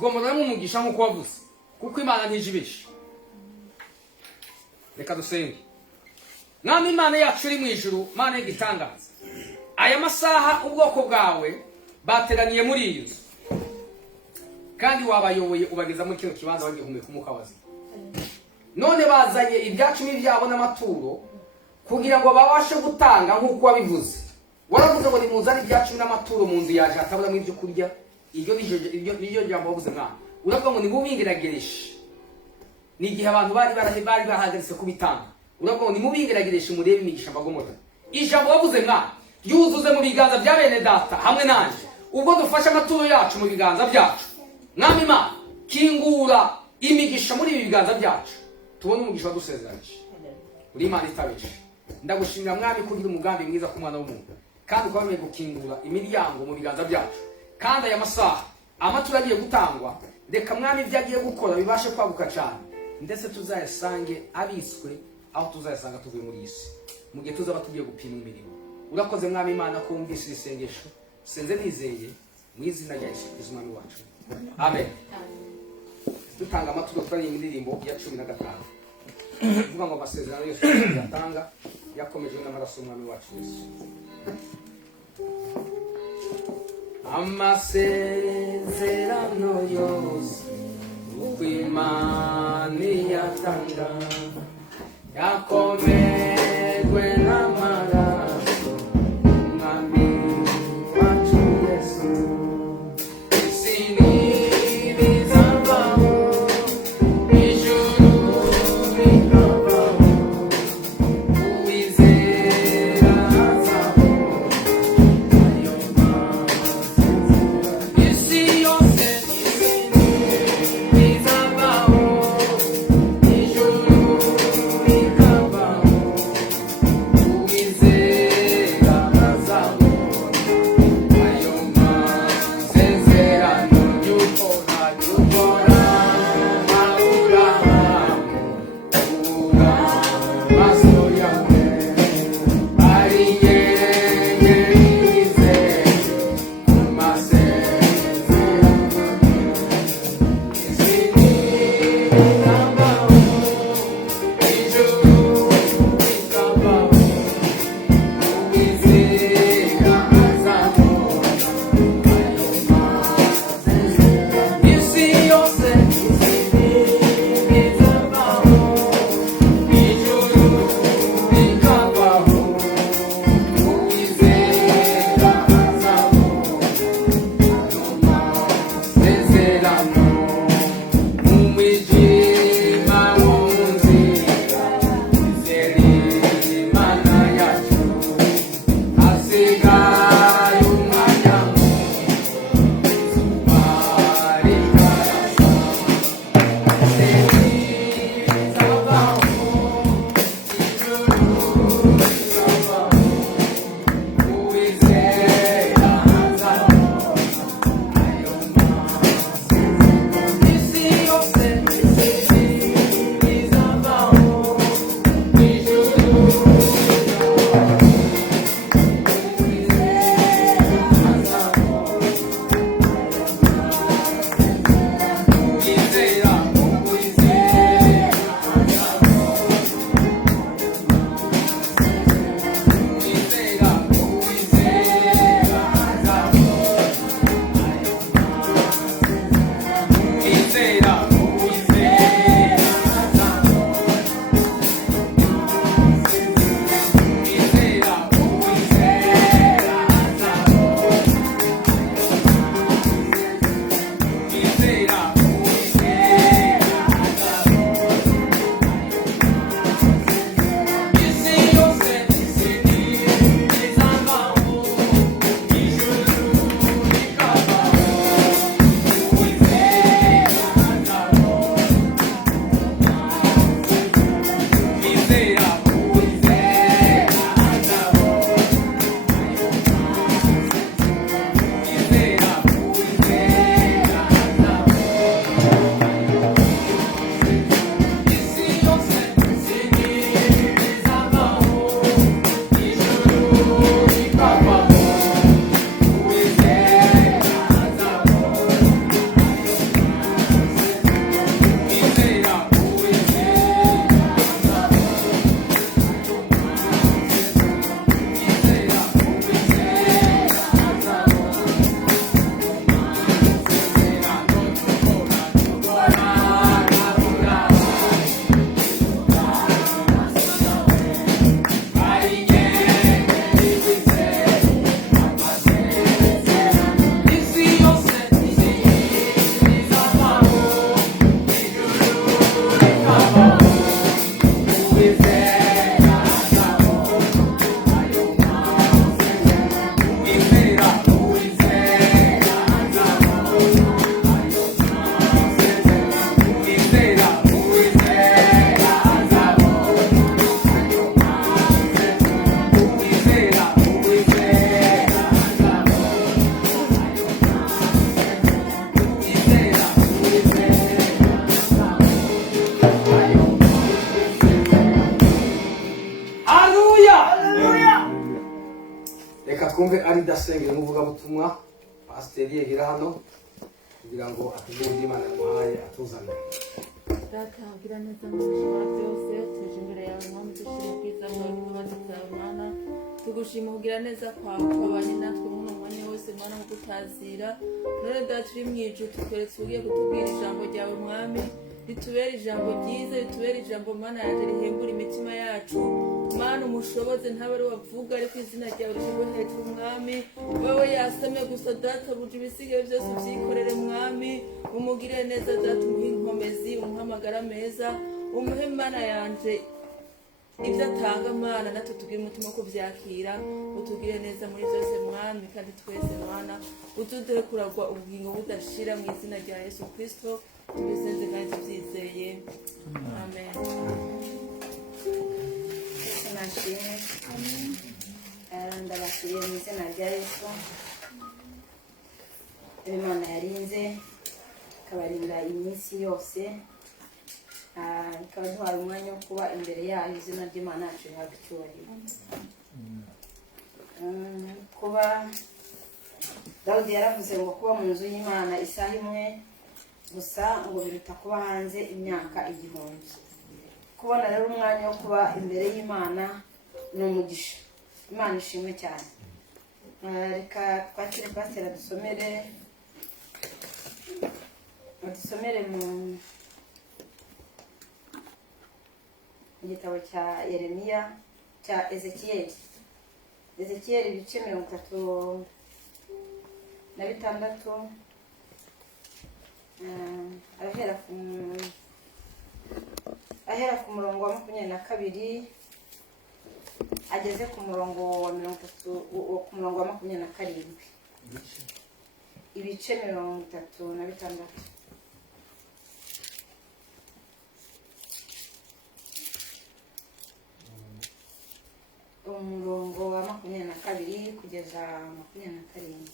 gomororamo umugisha nk'uko wavuze, kuko Imana ntijibisha. Reka dusenge. Mwami Imana yacu iri mu ijuru, Mana y'igitangaza, aya masaha ubwoko bwawe bateraniye muri iyi nzu kandi wabayoboye ubageza muri kino kibanza bagihumeka umwuka wazima. None bazanye ibya 10 byabo n'amaturo kugira ngo babashe gutanga nk'uko wabivuze. Waravuze ngo nimuzane ibya 10 n'amaturo mu nzu yaje atabura mu byo kurya. Iryo jambo wavuze Mwana. Uravuga ngo nimubingeragereshe. Ni igihe abantu bari bahagaritse kubitanga. Uravuga ngo nimubingeragereshe murebe imigisha bagomota. Ijambo wavuze Mwana yuzuze mu biganza bya bene data hamwe nanje. Ubwo dufashe amaturo yacu mu biganza byacu. Mwami Imana kingura imigisha muri ibi biganza byacu, tubone umugisha wadusezeranyije. Uri Imana itabisha. Ndagushimira Mwami kugira umugambi mwiza ku mwana w'umuntu, kandi ukwameye gukingura imiryango mu biganza byacu. Kandi aya masaha amaturo agiye gutangwa, reka Mwami ibyo agiye gukora bibashe kwaguka cyane. ndetse tuzayasange abitswe aho tuzayasanga tuvuye muri iyi si mu gihe tuzaba tugiye gupima imirimo. Urakoze mwami Imana ko wumvise iri sengesho, senze nizeye mu izina rya Yesu Kristo umwami wacu, amen. Dutanga amaturo twaririmba indirimbo ya 15 ivuga ngo amasezerano yose yatanga yakomejwe n'amaraso y'umwami wacu Yesu. Amasezerano yose uko Imana yatanga yakomejwe n'amaraso y'umwami wacu Yesu. Isi ntibizabaho, ijuru rikabaho, uwizera azabona ayo masezerano. Isi yose ntibizabaho, ijuru rikabaho, uwizera azabona ayo masezerano. Yukora Aburahamu uga maso yawe ari nyenyeri yizeye amasezerano. Isi ntibizabaho, ijuru rikabaho, uwizera azabona ayo masezerano. Isi yose ntibizabaho, ijuru rikabaho, uwizera azabona amasezerano. Mu mwijima wo mu nzira izere Imana yacu, hasigaye umwanya muto izuba rikarasa. Ntibizabaho, ijuru rikabaho, uwizera azabona ayo masezerano. Isi yose ntibizabaho, ijuru rikabaho, twumve ari dasengera n'uvugabutumwa pasiteri yegera hano kugira ngo atubwire ibyo Imana yamuhaye atuzanire. Data ugira neza mu buzima byose tuje imbere yawe mwami dushima ubwiza bwawe n'imbabazi zawe Mana tugushima kugira neza kwawe twabanye natwe muri uno mwanya wose Mana nko gutazira none data uri mu ijuru tutweretse ugiye kutubwira ijambo ryawe mwami ritubere ijambo ryiza ritubere ijambo Mana yanjye rihembura imitima yacu Mana umushoboze ntabe ari wavuga ariko izina ryawe rishyirwe hejuru mwami wowe yasame gusa data buje ibisigaye byose ubyikorere mwami umugire neza data umuhe inkomezi umuhe amagara meza umuhe Mana yanje ibyo atanga Mana natwe tugire umutima wo kubyakira utugire neza muri byose mwami kandi twese Mana utuduhe kuragwa ubugingo budashira mu izina rya Yesu Kristo tubisenze kandi tubyizeye amen. Nashimwe ndabakiriye mu izina rya Yesu. Imana yarinze ikabarinda iminsi yose ikaba duhaye umwanya wo kuba imbere yayo izina ry'Imana yacu rihabwa icyubahiro. Kuba Dawudi yaravuze ngo kuba mu nzu y'Imana isaha imwe gusa ngo biruta kuba hanze imyaka 1000. Kubona rero umwanya wo kuba imbere y'Imana ni umugisha. Imana ishimwe cyane. Reka twakire pasiteri dusomere mu gitabo cya Yeremiya cya Ezekiyeli ibice 36 ahera ku murongo wa 22 ageze ku murongo wa 27 ibice 36 umurongo wa 22 kugeza 27.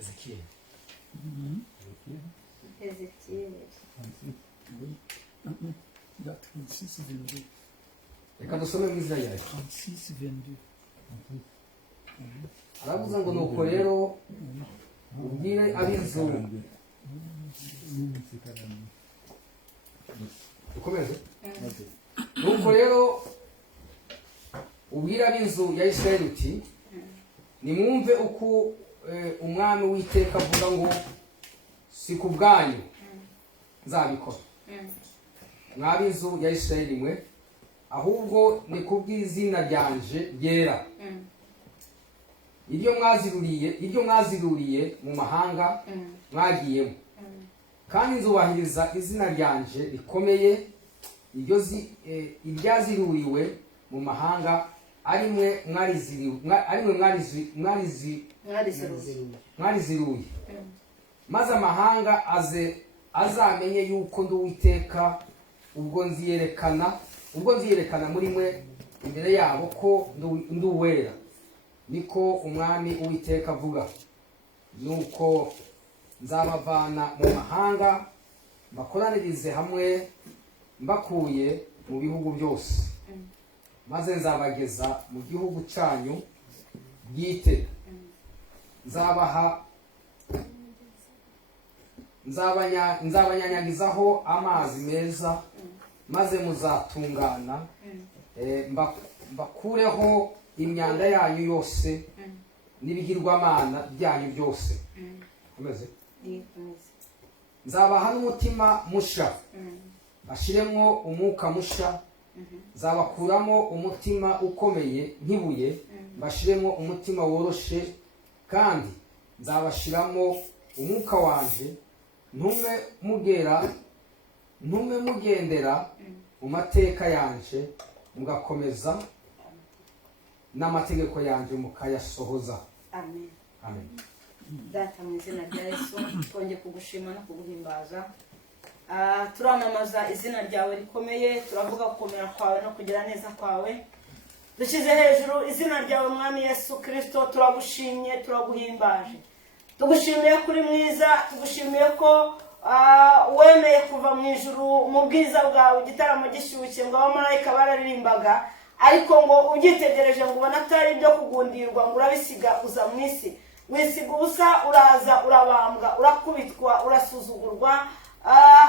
Ezekiyeli. Reka dusome mu izina rya Yesu. Aravuze ngo nuko rero ubwire ab'inzu ukomeze. Nuko rero ubwire ab'inzu ya Isirayeli uti nimwumve uko umwami w'iteka avuga ngo si ku bwanyu nzabikora mwab'inzu ya Isirayeli mwe ahubwo ni kubw'izina ryanje ryera iryo mwaziruriye mu mahanga mwagiyemo kandi nzubahiriza izina ryanje rikomeye iryaziruriwe mu mahanga arimwe mwariziruye maze amahanga azamenye yuko ndi Uwiteka ubwo nziyerekana muri mwe imbere yabo ko ndi uwera niko umwami Uwiteka avuga. Nuko nzabavana mu mahanga mbakoranirize hamwe mbakuye mu bihugu byose maze nzabageza mu gihugu cyanyu bwite nzabanyanyagizaho amazi meza maze muzatungana mbakureho imyanda yanyu yose n'ibigirwamana byanyu byose. Nzabaha n'umutima musha bashiremwo umwuka musha nzabakuramo umutima ukomeye nk'ibuye bashiremo umutima woroshe kandi nzabashiramo umwuka wanje ntume mugendera mu mateka yanje mugakomeza n'amategeko yanje mukayasohoza. Amen. Amen. Data mu izina rya Yesu twongeye kugushima no kuguhimbaza. Turamamaza izina ryawe rikomeye, turavuga gukomera kwawe no kugira neza kwawe. Dushyize hejuru izina ryawe mwami Yesu Kristo, turagushimye turaguhimbaje. Tugushimiye kuri mwiza, tugushimiye ko wemeye kuva mu ijuru mu bwiza bwawe, igitaramo gishyushye ngo abamarayika bararirimbaga, ariko ngo ubyitegereje ngo ubona atari ibyo kugundirwa, ngo urabisiga uza mu isi, wisiga ubusa, uraza urabambwa, urakubitwa, urasuzugurwa,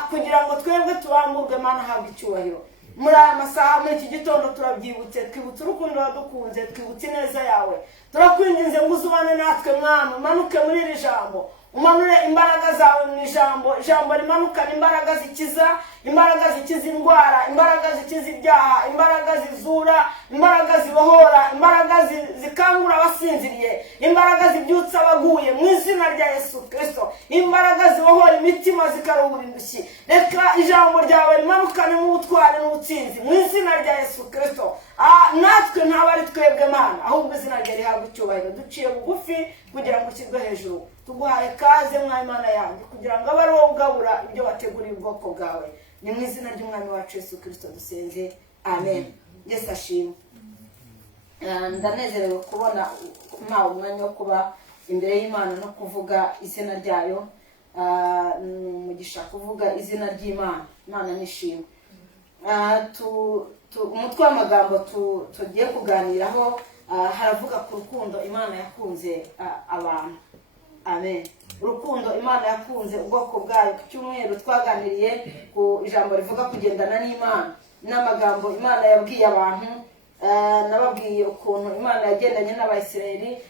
kugira ngo twebwe tubamburwe. Mana habwa icyubahiro. Muri aya masaha, muri iki gitondo turabyibutse, twibutse urukundo wadukunze, twibutse ineza yawe. Turakwinginze ngo uzubane natwe Mwami, umanuke muri iri jambo, umanure imbaraga zawe mu ijambo, ijambo rimanukana imbaraga zikiza, imbaraga zikiza indwara, imbaraga zikiza ibyaha, imbaraga zizura, imbaraga zibohora, imbaraga zikangura abasinziriye, imbaraga zibyutsa abaguye mu izina rya Yesu Kristo, imbaraga zibohora imitima zikaruhura indushyi. Reka ijambo ryawe rimanukane mu butwari n'ubutsinzi mu izina rya Yesu Kristo. Natwe ntabwo ari twebwe Mana, ahubwo izina rye rihabwa icyubahiro. Duciye bugufi kugira ngo ushyirwe hejuru. Tuguhaye kaze Mwami Mana yanjye, kugira ngo abe ari wowe ugabura ibyo wateguriye ubwoko bwawe. Ni mu izina ry'Umwami wacu Yesu Kristo dusenze, amen. Yesu ashimwe. Ndanezerewe kubona mpawe umwanya wo kuba imbere y'Imana no kuvuga izina ryayo. Umugisha kuvuga izina ry'Imana. Imana nishimwe. Umutwe w'amagambo tugiye kuganiraho haravuga ku rukundo Imana yakunze abantu. Amen. Urukundo Imana yakunze ubwoko bwayo. Ku cyumweru twaganiriye ku ijambo rivuga kugendana n'Imana, n'amagambo Imana yabwiye abantu. Nababwiye ukuntu Imana yagendanye n'Abayisiraheli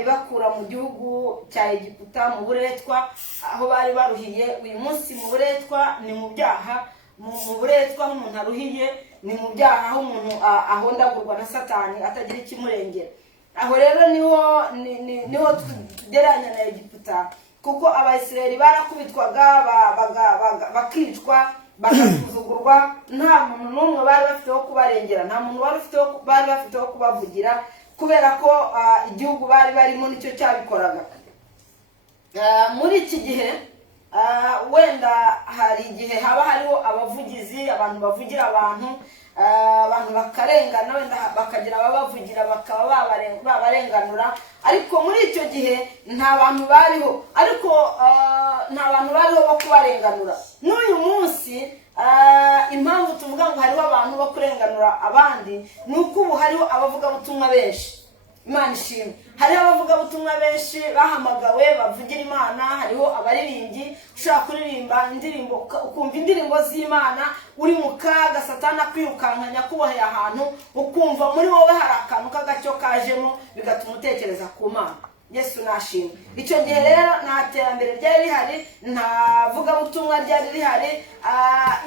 ibakura mu gihugu cya Egiputa, mu buretwa aho bari baruhiye. Uyu munsi mu buretwa ni mu byaha, mu buretwa aho umuntu aruhiye ni mu byaha, aho umuntu ahondagurwa na Satani atagira ikimurengera. Aho rero niho tugereranya na Egiputa, kuko Abayisiraheli barakubitwaga, bakicwa, bagasuzugurwa, nta muntu n'umwe bari bafite wo kubarengera, nta muntu bari bafite wo kubavugira, kubera ko igihugu bari barimo nicyo cyabikoraga. Muri iki gihe wenda hari igihe haba hariho abavugizi, abantu bavugira abantu bakarengana, wenda bakagira ababavugira bakaba babarenganura, ariko muri icyo gihe nta bantu bariho, ariko nta bantu bariho bo kubarenganura. N'uyu munsi impamvu tuvuga ngo hariho abantu bo kurenganura abandi, ni uko ubu hariho abavugabutumwa benshi. Imana ishimwe. Hariho abavugabutumwa benshi bahamagawe bavugira Imana, hariho abaririmbyi ushaka kuririmba indirimbo, ukumva indirimbo z'Imana uri mu kaga, Satani akwirukankanya kuboheye ahantu, ukumva muri wowe hari akantu k'agacyo kajemo, bigatuma utekereza ku Mana. Yesu nashimwe. Icyo gihe rero nta terambere ryari rihari, nta vugabutumwa ryari rihari.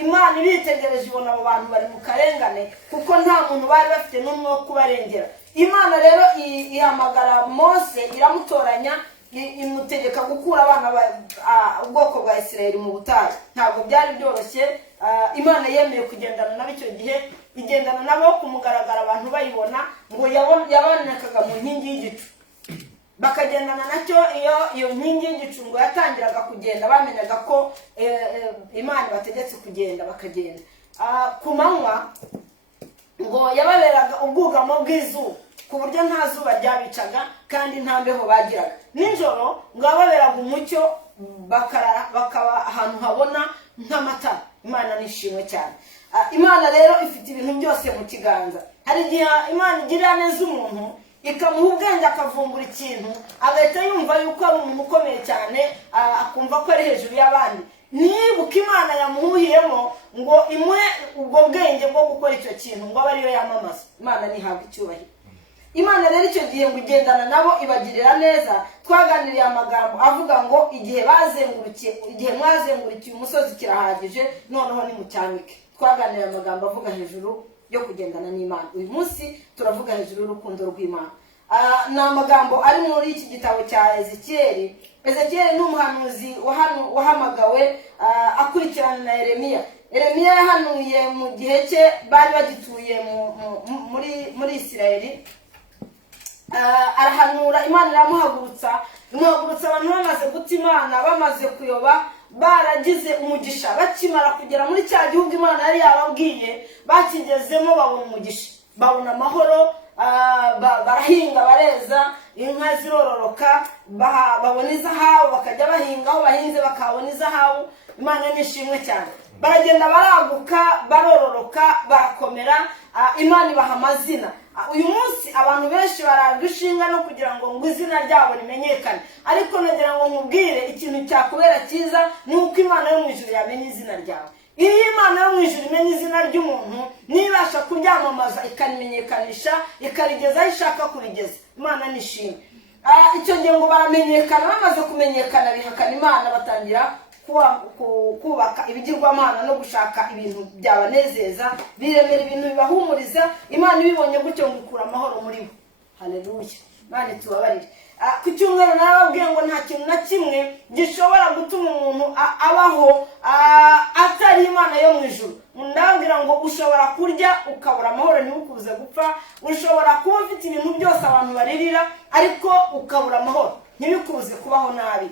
Imana iritegereje ibona abo bantu bari mu karengane, kuko nta muntu bari bafite n'umwe wo kubarengera. Imana rero ihamagara Mose, iramutoranya, imutegeka gukura abana ubwoko bwa Isiraheli mu butayu. Ntabwo byari byoroshye. Imana yemeye kugendana nabo icyo gihe, igendana nabo kumugaragara, abantu bayibona, ngo yabonekaga mu nkingi y'igicu, bakagendana nacyo. Iyo nkingi y'igicu ngo yatangiraga kugenda, bamenyaga ko Imana bategetse kugenda, bakagenda. Ku manywa ngo yababeraga ubwugamo bw'izuba, ku buryo nta zuba ryabicaga kandi nta mbeho bagiraga. Nijoro ngo yababeraga umucyo, bakaba ahantu habona nk'amatara. Imana nishimwe cyane. Imana rero ifite ibintu byose mu kiganza. Hari igihe Imana igirira neza umuntu, ikamuha ubwenge, akavumbura ikintu, agahita yumva yuko ari umuntu ukomeye cyane, akumva ko ari hejuru y'abandi. Nibuka Imana yamuhuyemo ngo imuhe ubwo bwenge bwo gukora icyo kintu, ngo abe ariyo yamamaza. Imana nihabwa icyubahiro. Imana rero icyo gihe ngo igendana nabo, ibagirira neza. Twaganiriye amagambo avuga ngo igihe mwazengurukiye umusozi kirahagije, noneho nimucyamike. Twaganiriye amagambo avuga hejuru yo kugendana n'Imana. Uyu munsi turavuga hejuru y'urukundo rw'Imana. Ni amagambo ari muri iki gitabo cya Ezekiyeli. Ezekiyeli ni umuhanuzi wahamagawe akurikirana na Yeremiya. Yeremiya yahanuye mu gihe cye, bari bagituye muri Isiraheli. Arahanura, Imana iramuhagurutsa, abantu bamaze guta Imana, bamaze kuyoba, baragize umugisha. Bakimara kugera muri cya gihugu Imana yari yababwiye, bakigezemo babona umugisha, babona amahoro, barahinga, bareza, inka zirororoka, babona izahabu, bakajya bahinga, aho bahinze bakabona izahabu. Imana nishimwe cyane. Baragenda baraguka, barororoka, barakomera, Imana ibaha amazina. Uyu munsi abantu benshi baragushinga no kugira ngo izina ryabo rimenyekane, ariko nagira ngo nkubwire ikintu cyakubera cyiza nuko Imana yo mu ijuru yamenye izina ryawe. Iyo Imana yo mu ijuru imenya izina ry'umuntu, nibasha kuryamamaza ikarimenyekanisha, ikarigeza aho ishaka kurigeza. Imana nishimwe. Icyo gihe ngo baramenyekana, bamaze kumenyekana bihakana Imana, batangira kubaka ibigirwamana no gushaka ibintu byabanezeza, biremera ibintu bibahumuriza. Imana ibibonye gutyo ngo ikura amahoro muri bo. Haleluya. Imana tubabarire. Ku cyumweru nababwiye ngo nta kintu na kimwe gishobora gutuma umuntu abaho atari Imana yo mu ijuru. Ndababwira ngo ushobora kurya ukabura amahoro ntibukubuze gupfa, ushobora kuba ufite ibintu byose abantu baririra ariko ukabura amahoro ntibikubuze kubaho nabi,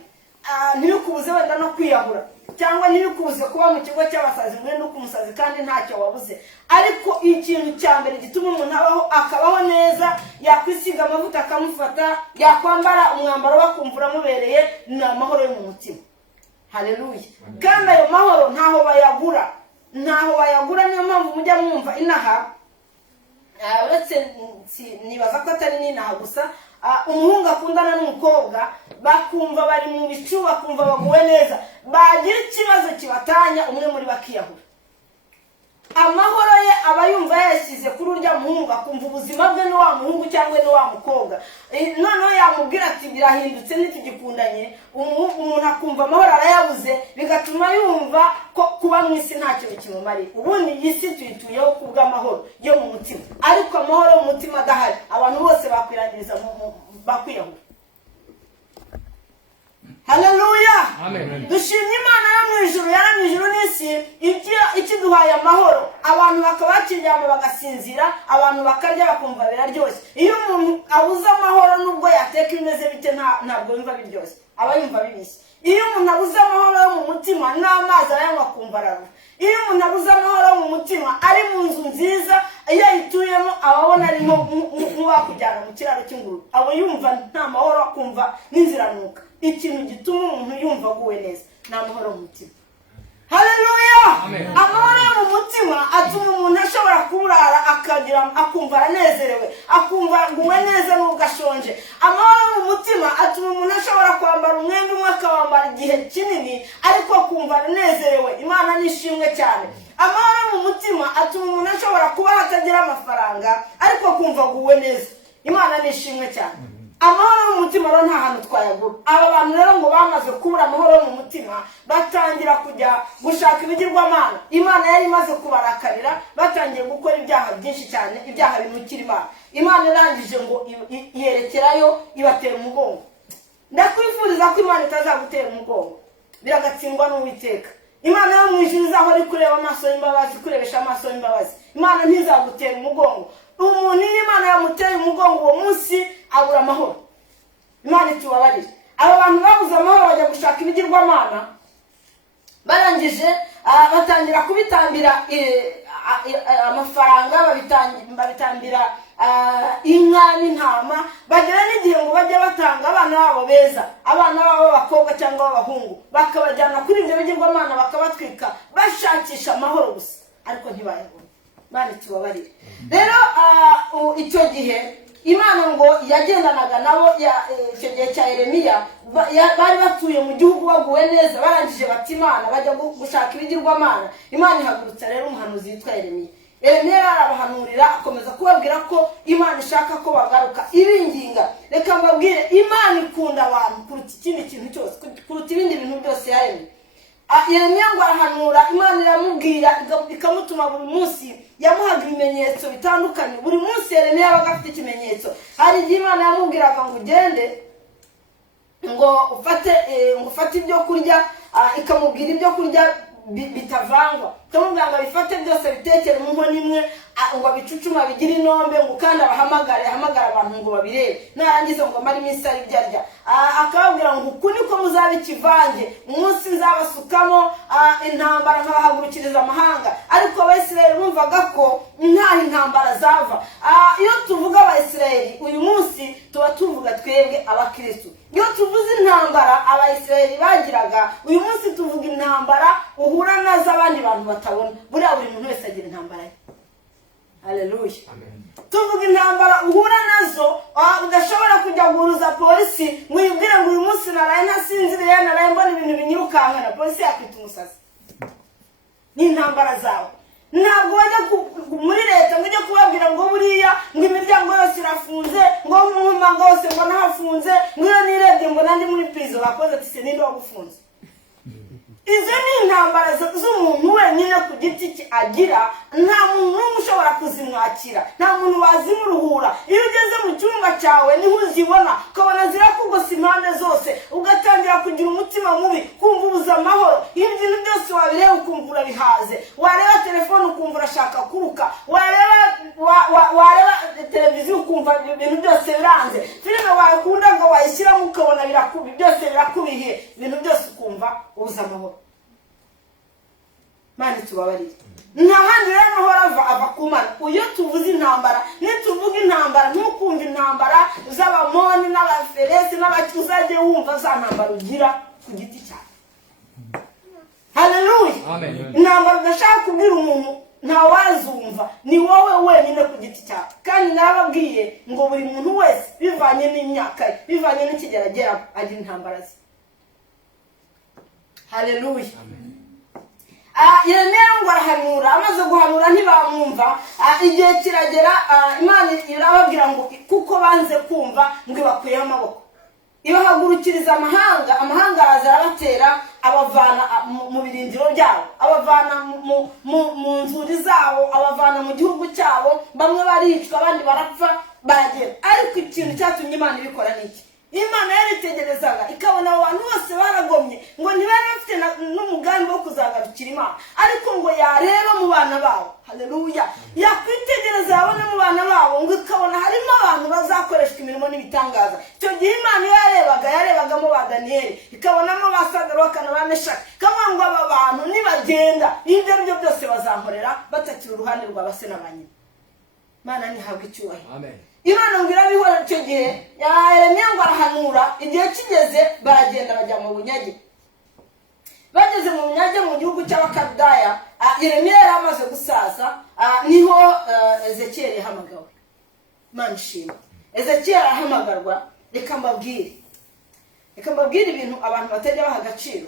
ntibikubuze wenda no kwiyahura, cyangwa ntibikubuze kuba mu kigo cy'abasazi mwene uko umusazi kandi ntacyo wabuze. Ariko ikintu cya mbere gituma umuntu abaho akabaho neza, yakwisiga amavuta akamufata, yakwambara umwambaro bakumva uramubereye, ni amahoro yo mu mutima. Haleluya. Kandi ayo mahoro ntaho bayagura, ntaho bayagura. Niyo mpamvu mujya mwumva inaha, uretse nibaza ko atari n'inaha gusa, umuhungu akundana n'umukobwa bakumva bari mu bicu, bakumva baguwe neza, bagira ikibazo kibatanya, umwe muri bakiyahura. Amahoro ye aba yumva yashyize kuri urya muhungu, akumva ubuzima bwe ni wa muhungu cyangwa ni wa mukobwa. Noneho yamubwira ati birahindutse ntitugikundanye, umuntu akumva amahoro arayabuze, bigatuma yumva ko kuba mu isi nta kintu kimumariye. Ubundi iyi si tuyituyeho kubw'amahoro yo mu mutima, ariko amahoro yo mu mutima adahari, abantu bose bakwirangiriza bakwiyahura. Haleluya. Amen. Dushimye Imana yo mu ijuru, yaramye ijuru n'isi, ikiduhaye amahoro. Abantu bakaba bakiryama bagasinzira, abantu bakarya bakumva biraryoshye. Iyo umuntu abuze amahoro nubwo yateka ibimeze bite ntabwo yumva biryoshye, aba yumva bibishye. Iyo umuntu abuze amahoro yo mu mutima, n'amazi arayanywa akumva ararura. Iyo umuntu abuze amahoro yo mu mutima, ari mu nzu nziza, iyo ayituyemo ababona ari nk'uwakujyana mu kiraro cy'ingurube, aba yumva nta mahoro, akumva n'inziranuka. Ikintu gituma umuntu yumva aguwe neza ni amahoro mu mutima. Haleluya. Amahoro yo mu mutima atuma umuntu ashobora kurara akumva aranezerewe, akumva aguwe neza n'ubwo ashonje. Amahoro yo mu mutima atuma umuntu ashobora kwambara umwenda umwe akawambara igihe kinini ariko akumva aranezerewe. Imana nishimwe cyane. Amahoro yo mu mutima atuma umuntu ashobora kuba hatagira amafaranga ariko akumva aguwe neza. Imana nishimwe cyane. Amahoro yo mu mutima rero nta hantu twayagura. Aba bantu rero ngo bamaze kubura amahoro yo mu mutima, batangira kujya gushaka ibigirwamana. Imana yari imaze kubarakarira, batangiye gukora ibyaha byinshi cyane, ibyaha binukira Imana. Imana irangije ngo yerekerayo ibatera umugongo. Ndakwifuriza ko Imana itazagutera umugongo, biragatsindwa n'Uwiteka. Imana yo mu ijuru izahora ikureba amaso y'imbabazi, kurebesha amaso y'imbabazi. Imana ntizagutera umugongo. Umuntu iyo Imana yamuteye umugongo uwo munsi abura amahoro. Imana itubabarire. Aba bantu babuze amahoro bajya gushaka ibigirwamana, barangije batangira kubitambira amafaranga, babitambira inka n'intama, bagera n'igihe ngo bajye batanga abana babo beza, abana babo b'abakobwa cyangwa b'abahungu, bakabajyana kuri ibyo bigirwamana bakabatwika, bashakisha amahoro gusa ariko ntibayabona. Imana itubabarire. Rero icyo gihe Imana ngo yagendanaga nabo, icyo gihe cya Yeremiya bari batuye mu gihugu baguwe neza, barangije bati Imana bajya gushaka ibigirwamana. Imana ihagurutsa rero umuhanuzi witwa Yeremiya. Yeremiya arabahanurira, akomeza kubabwira ko Imana ishaka ko bagaruka, ibinginga. Reka mbabwire, Imana ikunda abantu kuruta ikindi kintu cyose, kuruta ibindi bintu byose yaremye. Yeremiya ngo arahanura, Imana iramubwira ikamutuma buri munsi, yamuhaga ibimenyetso bitandukanye. Buri munsi Yeremiya yabaga afite ikimenyetso. Hari igihe Imana yamubwiraga ngo ugende ngo ufate ibyo kurya, ikamubwira ibyo kurya bitavangwa, ikamubwira ngo bifate byose bitekere mu nkono imwe, ngo abicucuma bigire inombe ngo kandi ahamagara abantu ngo babirebe narangiza ngo mari iminsi ari byarya akababwira ngo uku niko muzaba ikivange umunsi nzabasukamo intambara nkabahagurukiriza amahanga ariko abayisirayeli bumvaga ko ntaho intambara zava. Iyo tuvuga abayisirayeli uyu munsi tuba tuvuga twebwe abakristo. Iyo tuvuze intambara abayisirayeli bagiraga uyu munsi tuvuga intambara uhura nazo abandi bantu batabona. Buriya buri muntu wese agira intambara ye. Haleluya. Amen. Tuvuga intambara uhura nazo udashobora kujya guhuruza polisi ngo uyibwire ngo uyu munsi naraye ntasinziriye naraye mbona ibintu binyirukankana polisi yakwita umusazi. Ni intambara zawe. Ntabwo wajya muri leta ngo ujye kubabwira ngo buriya ngo imiryango yose irafunze ngo mu mpanga hose ngo nahafunze ngo iyo nirebye ngo nandi muri prison bakoze ati se ninde wagufunze. Izo ni intambara z'umuntu wenyine ku giti cye agira, nta muntu n'umwe ushobora kuzimwakira, nta muntu wazimuruhura. Iyo ugeze mu cyumba cyawe niho uzibona ukabona zirakugose impande zose ugatangira kugira umutima mubi kumva ubuze amahoro. Iyo ibintu byose wabireba ukumva urabihaze, wareba telefone ukumva urashaka kuruka, wareba televiziyo ukumva ibintu byose biranze, filime wakunda ngo wayishyiramo ukabona byose birakubihiye, ibintu byose ukumva ubuze amahoro. Mani tubabarire. Nta handi rero amahoro ava ku Mana. Uyo tuvuze intambara, nituvuga intambara ntukumva intambara z'abamoni n'abaferesi n'abakuzajye wumva za ntambara ugira ku giti cyawe. Haleluya. Amen. Intambara udashaka kubwira umuntu nta wazumva, ni wowe wenyine ku giti cyawe. Kandi nababwiye ngo buri muntu wese bivanye n'imyaka ye, bivanye n'ikigeragera agira intambara ze. Haleluya. Amen. Yeremiya ngo arahanura, amaze guhanura ntibamwumva. Igihe kiragera Imana irababwira ngo kuko banze kumva ngo ibakuyeho amaboko ibahagurukiriza amahanga araza arabatera abavana mu birindiro byabo, abavana mu nzuri zabo, abavana mu gihugu cyabo, bamwe baricwa abandi barapfa baragera. Ariko ikintu cyatumye Imana ibikora niki? Imana yaritegerezaga ikabona abantu bose baragomye ngo ntibari bafite n'umugambi wo kuzagarukira Imana, ariko ngo yareba mu bana babo. Haleluya. Yakwitegereza yabona mu bana babo ngo ikabona harimo abantu bazakoreshwa imirimo n'ibitangaza. Icyo gihe Imana yarebagamo ba Daniyeli, ikabonamo ba Sadaraka na ba Meshaki, ikavuga ngo aba bantu nibagenda ibyo aribyo byose bazankorera batakira uruhande rwa base na ba nyina. Imana nihabwe icyubahiro. Amen. Imana ngo irabihora icyo gihe. Yeremiya ngo arahanura, igihe kigeze baragenda bajya mu bunyage. Bageze mu bunyage mu gihugu cy'Abakaldaya, Yeremiya yari amaze gusaza, niho Ezekiyeli yahamagawe. Imana ishimwe. Ezekiyeli arahamagarwa. Reka mbabwire ibintu abantu batajya baha agaciro.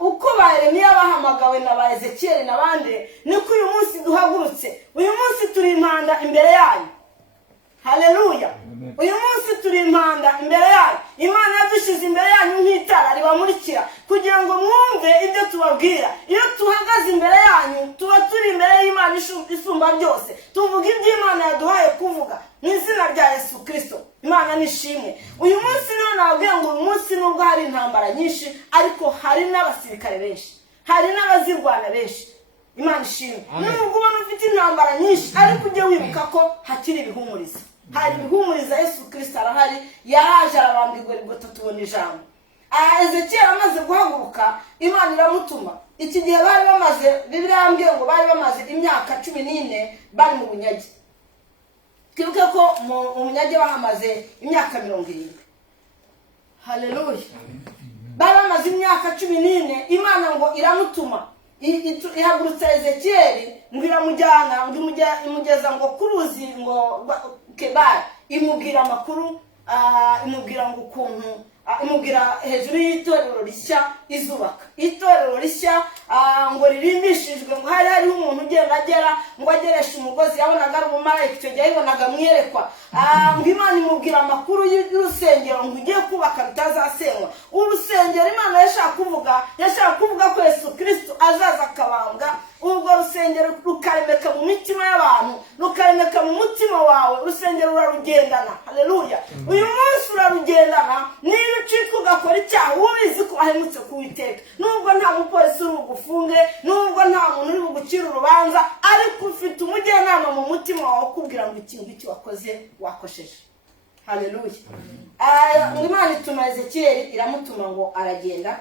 Uko ba Yeremiya bahamagawe na ba Ezekiyeli n'abandi, niko uyu munsi duhagurutse. Uyu munsi turi impanda imbere yanyu. Haleluya. Uyu munsi turi impanda imbere yanyu. Imana yadushize imbere yanyu nk'itara ribamurikira kugira ngo mwumve ibyo tubabwira. Iyo tuhagaze imbere yanyu tuba turi imbere y'Imana isumba byose, tuvuga ibyo Imana yaduhaye kuvuga mu izina rya Yesu Kristo. Imana nishimwe. Uyu munsi niho nababwiye ngo uyu munsi nubwo hari intambara nyinshi ariko hari n'abasirikare benshi, hari n'abazirwana benshi. Imana ishimwe. Nubwo ubona ufite intambara nyinshi ariko ujye wibuka ko hakiri ibihumuriza. Hari ibihumuriza. Yesu Kristo arahari, yaraje arabambirwa Golgotha tubona ijambo. Ezekiyeli amaze guhaguruka Imana iramutuma. Iki gihe bari bamaze, Bibiliya yambwiye ngo bari bamaze imyaka 14 bari mu bunyage. Twibuke ko mu bunyage bahamaze imyaka 70. Haleluya. Bari bamaze imyaka 14, Imana ngo iramutuma. Ihagurutsa Ezekiyeli ngo iramujyana ngo imugeza ngo kuruzi ngo Kebari, imubwira amakuru, imubwira ngo ukuntu, imubwira hejuru y'itorero rishya izubaka. Itorero rishya ngo ririmbishijwe, ngo hari hariho umuntu ugenda agera ngo ageresha umugozi, yabonaga ari umumarayika, icyo gihe yabonaga mwiyerekwa. Ngo Imana imubwira amakuru y'urusengero ngo ugiye kubaka rutazasenywa. Urusengero Imana yashaka kuvuga ko Yesu Kristo azaza akabambwa urwo rusengero rukaremeka mu mitima y'abantu, rukaremeka mu mutima wawe, urusengero urarugendana. Haleluya. Uyu munsi urarugendana, niba ucika ugakora icyaha ubizi ko ahemutse kuwiteka, nubwo nta mupolisi uri bugufunge, nubwo nta muntu uri bugucira urubanza, ariko ufite umujyanama mu mutima wawe ukubwira ngo ikintu iki wakoze wakosheje. Haleluya. Imana ituma Ezekiyeli, iramutuma ngo aragenda.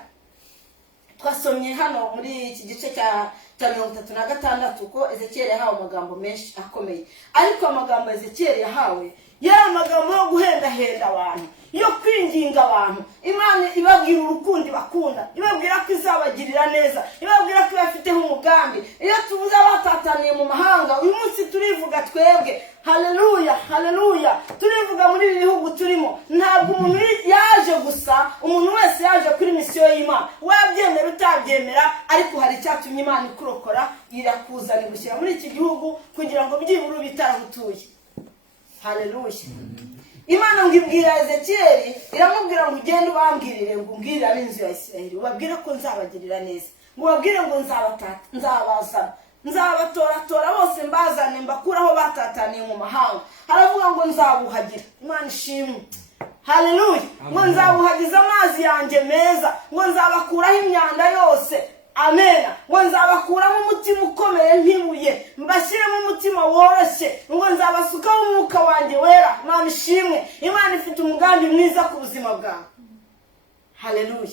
Twasomye hano muri iki gice cya 36 ko Ezekiyeli yahawe amagambo menshi akomeye, ariko amagambo Ezekiyeli yahawe yari amagambo yo guhendahenda abantu, yo kwinginga abantu. Imana ibabwira urukundo bakunda, ibabwira ko izabagirira neza, ibabwira ko bafiteho umugambi. Iyo tuvuze abatataniye mu mahanga, uyu munsi turivuga twebwe. Haleluya, haleluya. Turivuga muri ibi bihugu turimo. Ntabwo umuntu yaje gusa, umuntu wese yaje kuri misiyo y'Imana, wabyemera utabyemera, ariko hari icyatumye Imana ikurokora, irakuzana gushyira muri iki gihugu kugira ngo byibura bitarahutuye. Haleluya. Imana ngo ibwira Ezekiyeli, iramubwira ngo ugende ubambwirire, ngo umbwirire ab'inzu ya Isirayeli, ubabwire ko nzabagirira neza, ngo ubabwire ngo nzabazana, nzabatoratora bose mbazane, mbakuraho batataniye mu mahanga. Haravuga ngo nzabuhagira. Imana ishimwe. Haleluya. Ngo nzabuhagiza amazi yanjye meza, ngo nzabakuraho imyanda yose. Amen. Ngo nzabakuramo umutima ukomeye nk'ibuye, mbashyiremo umutima woroshye, ngo nzabasukaho umwuka wanjye wera. Imana ishimwe. Imana ifite umugambi mwiza ku buzima bwawe. Haleluya.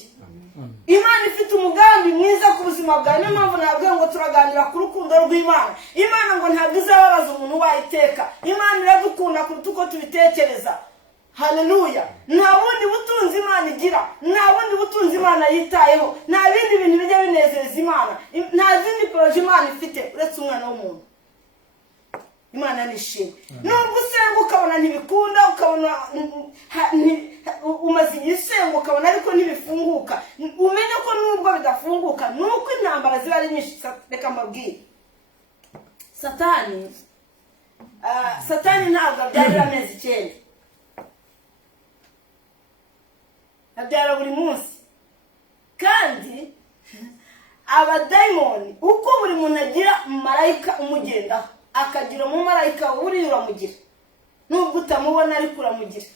Imana ifite umugambi mwiza ku buzima bwawe. Niyo mpamvu nabwo ngo turaganira ku rukundo rw'Imana. Imana ngo ntabwo izababaza umuntu wayiteka. Imana iradukunda kuruta uko tubitekereza. Haleluya. Nta bundi butunzi Imana igira, nta bundi butunzi Imana yitayeho, nta bindi bintu bijya binezereza Imana, nta zindi poroje Imana ifite uretse umwana w'umuntu. Imana nishimwe. Nubwo usenga ukabona ntibikunda, ukabona umaze igihe usenga ukabona ariko ntibifunguka, umenye ko nubwo bidafunguka nuko intambara ziba ari nyinshi. Reka mbabwire, Satani ntabwo abyarira amezi 9, abyara buri munsi. Kandi abadayimoni, uko buri muntu agira marayika umugendaho, akagira umumarayika uri uramugira, nubwo utamubona ariko uramugira.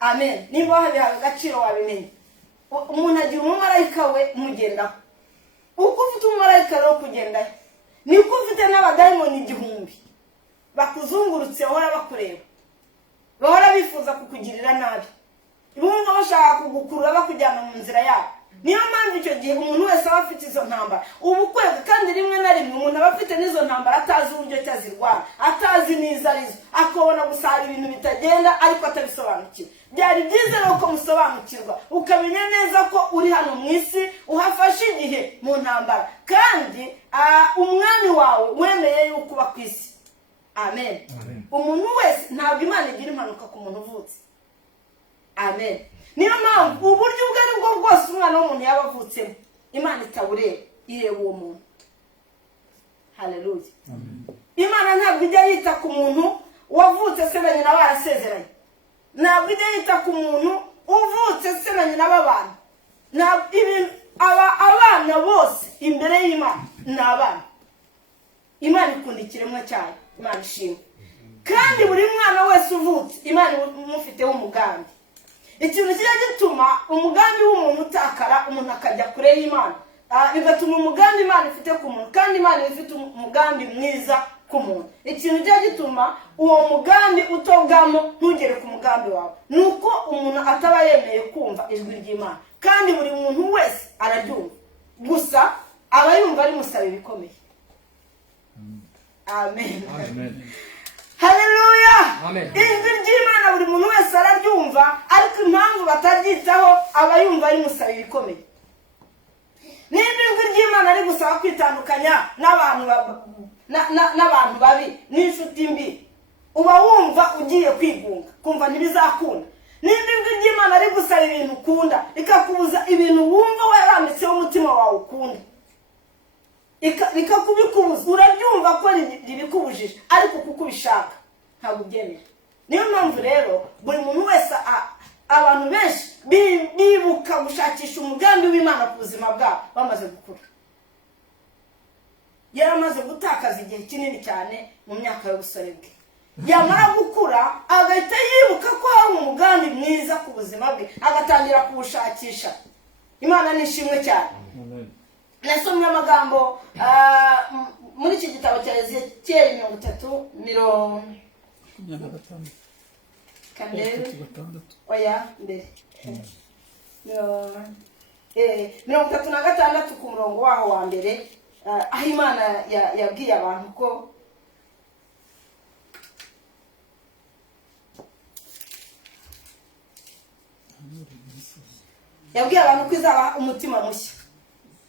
Amen. Niba wabiha agaciro wabimenye. Umuntu agira umumarayika we umugendaho. Uko ufite umumarayika rero kugendaho, niko ufite n'abadayimoni 1000 bakuzungurutse, bahora bakureba, bahora bifuza kukugirira nabi, bumva bashaka kugukurura bakujyana mu nzira yabo. Niyo mpamvu icyo gihe umuntu wese aba afite izo ntambara ubukwezi, kandi rimwe na rimwe umuntu aba afite n'izo ntambara atazi uburyo cyazirwara, atazi n'izo arizo, akabona gusara ibintu bitagenda ariko atabisobanukiwe. Byari byiza rero ko musobanukirwa, ukamenya neza ko uri hano mu isi, uhafashe igihe mu ntambara, kandi umwami wawe wemeye yuko uba ku isi. Amen. Umuntu wese, ntabwo Imana igira impanuka ku muntu uvutse. Amen. Niyo mpamvu uburyo ubwo ari bwo bwose umwana w'umuntu yaba avutsemo, Imana itabureba, ireba uwo muntu. Haleluya. Imana ntabwo ijya yita ku muntu wavutse se na nyina barasezeranye, ntabwo ijya yita ku muntu uvutse se na nyina babana. Abana bose imbere y'Imana ni abana. Imana ikunda ikiremwa cyayo. Imana ishimwe. Kandi buri mwana wese uvutse, Imana imufiteho umugambi. Ikintu kijya gituma umugambi w'umuntu utakara, umuntu akajya kure y'Imana, bigatuma umugambi Imana ifite ku muntu, kandi Imana ifite umugambi mwiza ku muntu. Ikintu kijya gituma uwo mugambi utogamo ntugere ku mugambi wawe, nuko umuntu ataba yemeye kumva ijwi ry'Imana. Kandi buri muntu wese araryumva, gusa aba yumva ari musabe bikomeye. Amen. Amen. Haleluya. Ijwi ry'Imana buri muntu wese araryumva, ariko impamvu bataryitaho aba yumva ari musabe bikomeye. Niba ijwi ry'Imana ari gusaba kwitandukanya n'abantu babi n'inshuti mbi, uba wumva ugiye kwigunga, kumva ntibizakunda. Niba ijwi ry'Imana ari gusaba ibintu ukunda, ikakubuza ibintu wumva warambitseho umutima wawe ukunda, ikakubikubuza, urabyumva ko ribikubujije, ariko kuko ubishaka ntabwo ubyemera. Niyo mpamvu rero buri muntu wese, abantu benshi bibuka gushakisha umugambi w'Imana ku buzima bwabo bamaze gukura. yaramaze gutakaza igihe kinini cyane mu myaka y'ubusore bwe. Yamara gukura agahita yibuka ko hari umugambi mwiza ku buzima bwe, agatangira kuwushakisha. Imana nishimwe cyane. Nasomye amagambo muri iki gitabo cya Ezekiel 33 oya mbere 36 ku murongo waho wa mbere, aho Imana yabwiye abantu ko yabwiye abantu ko izaba umutima mushya.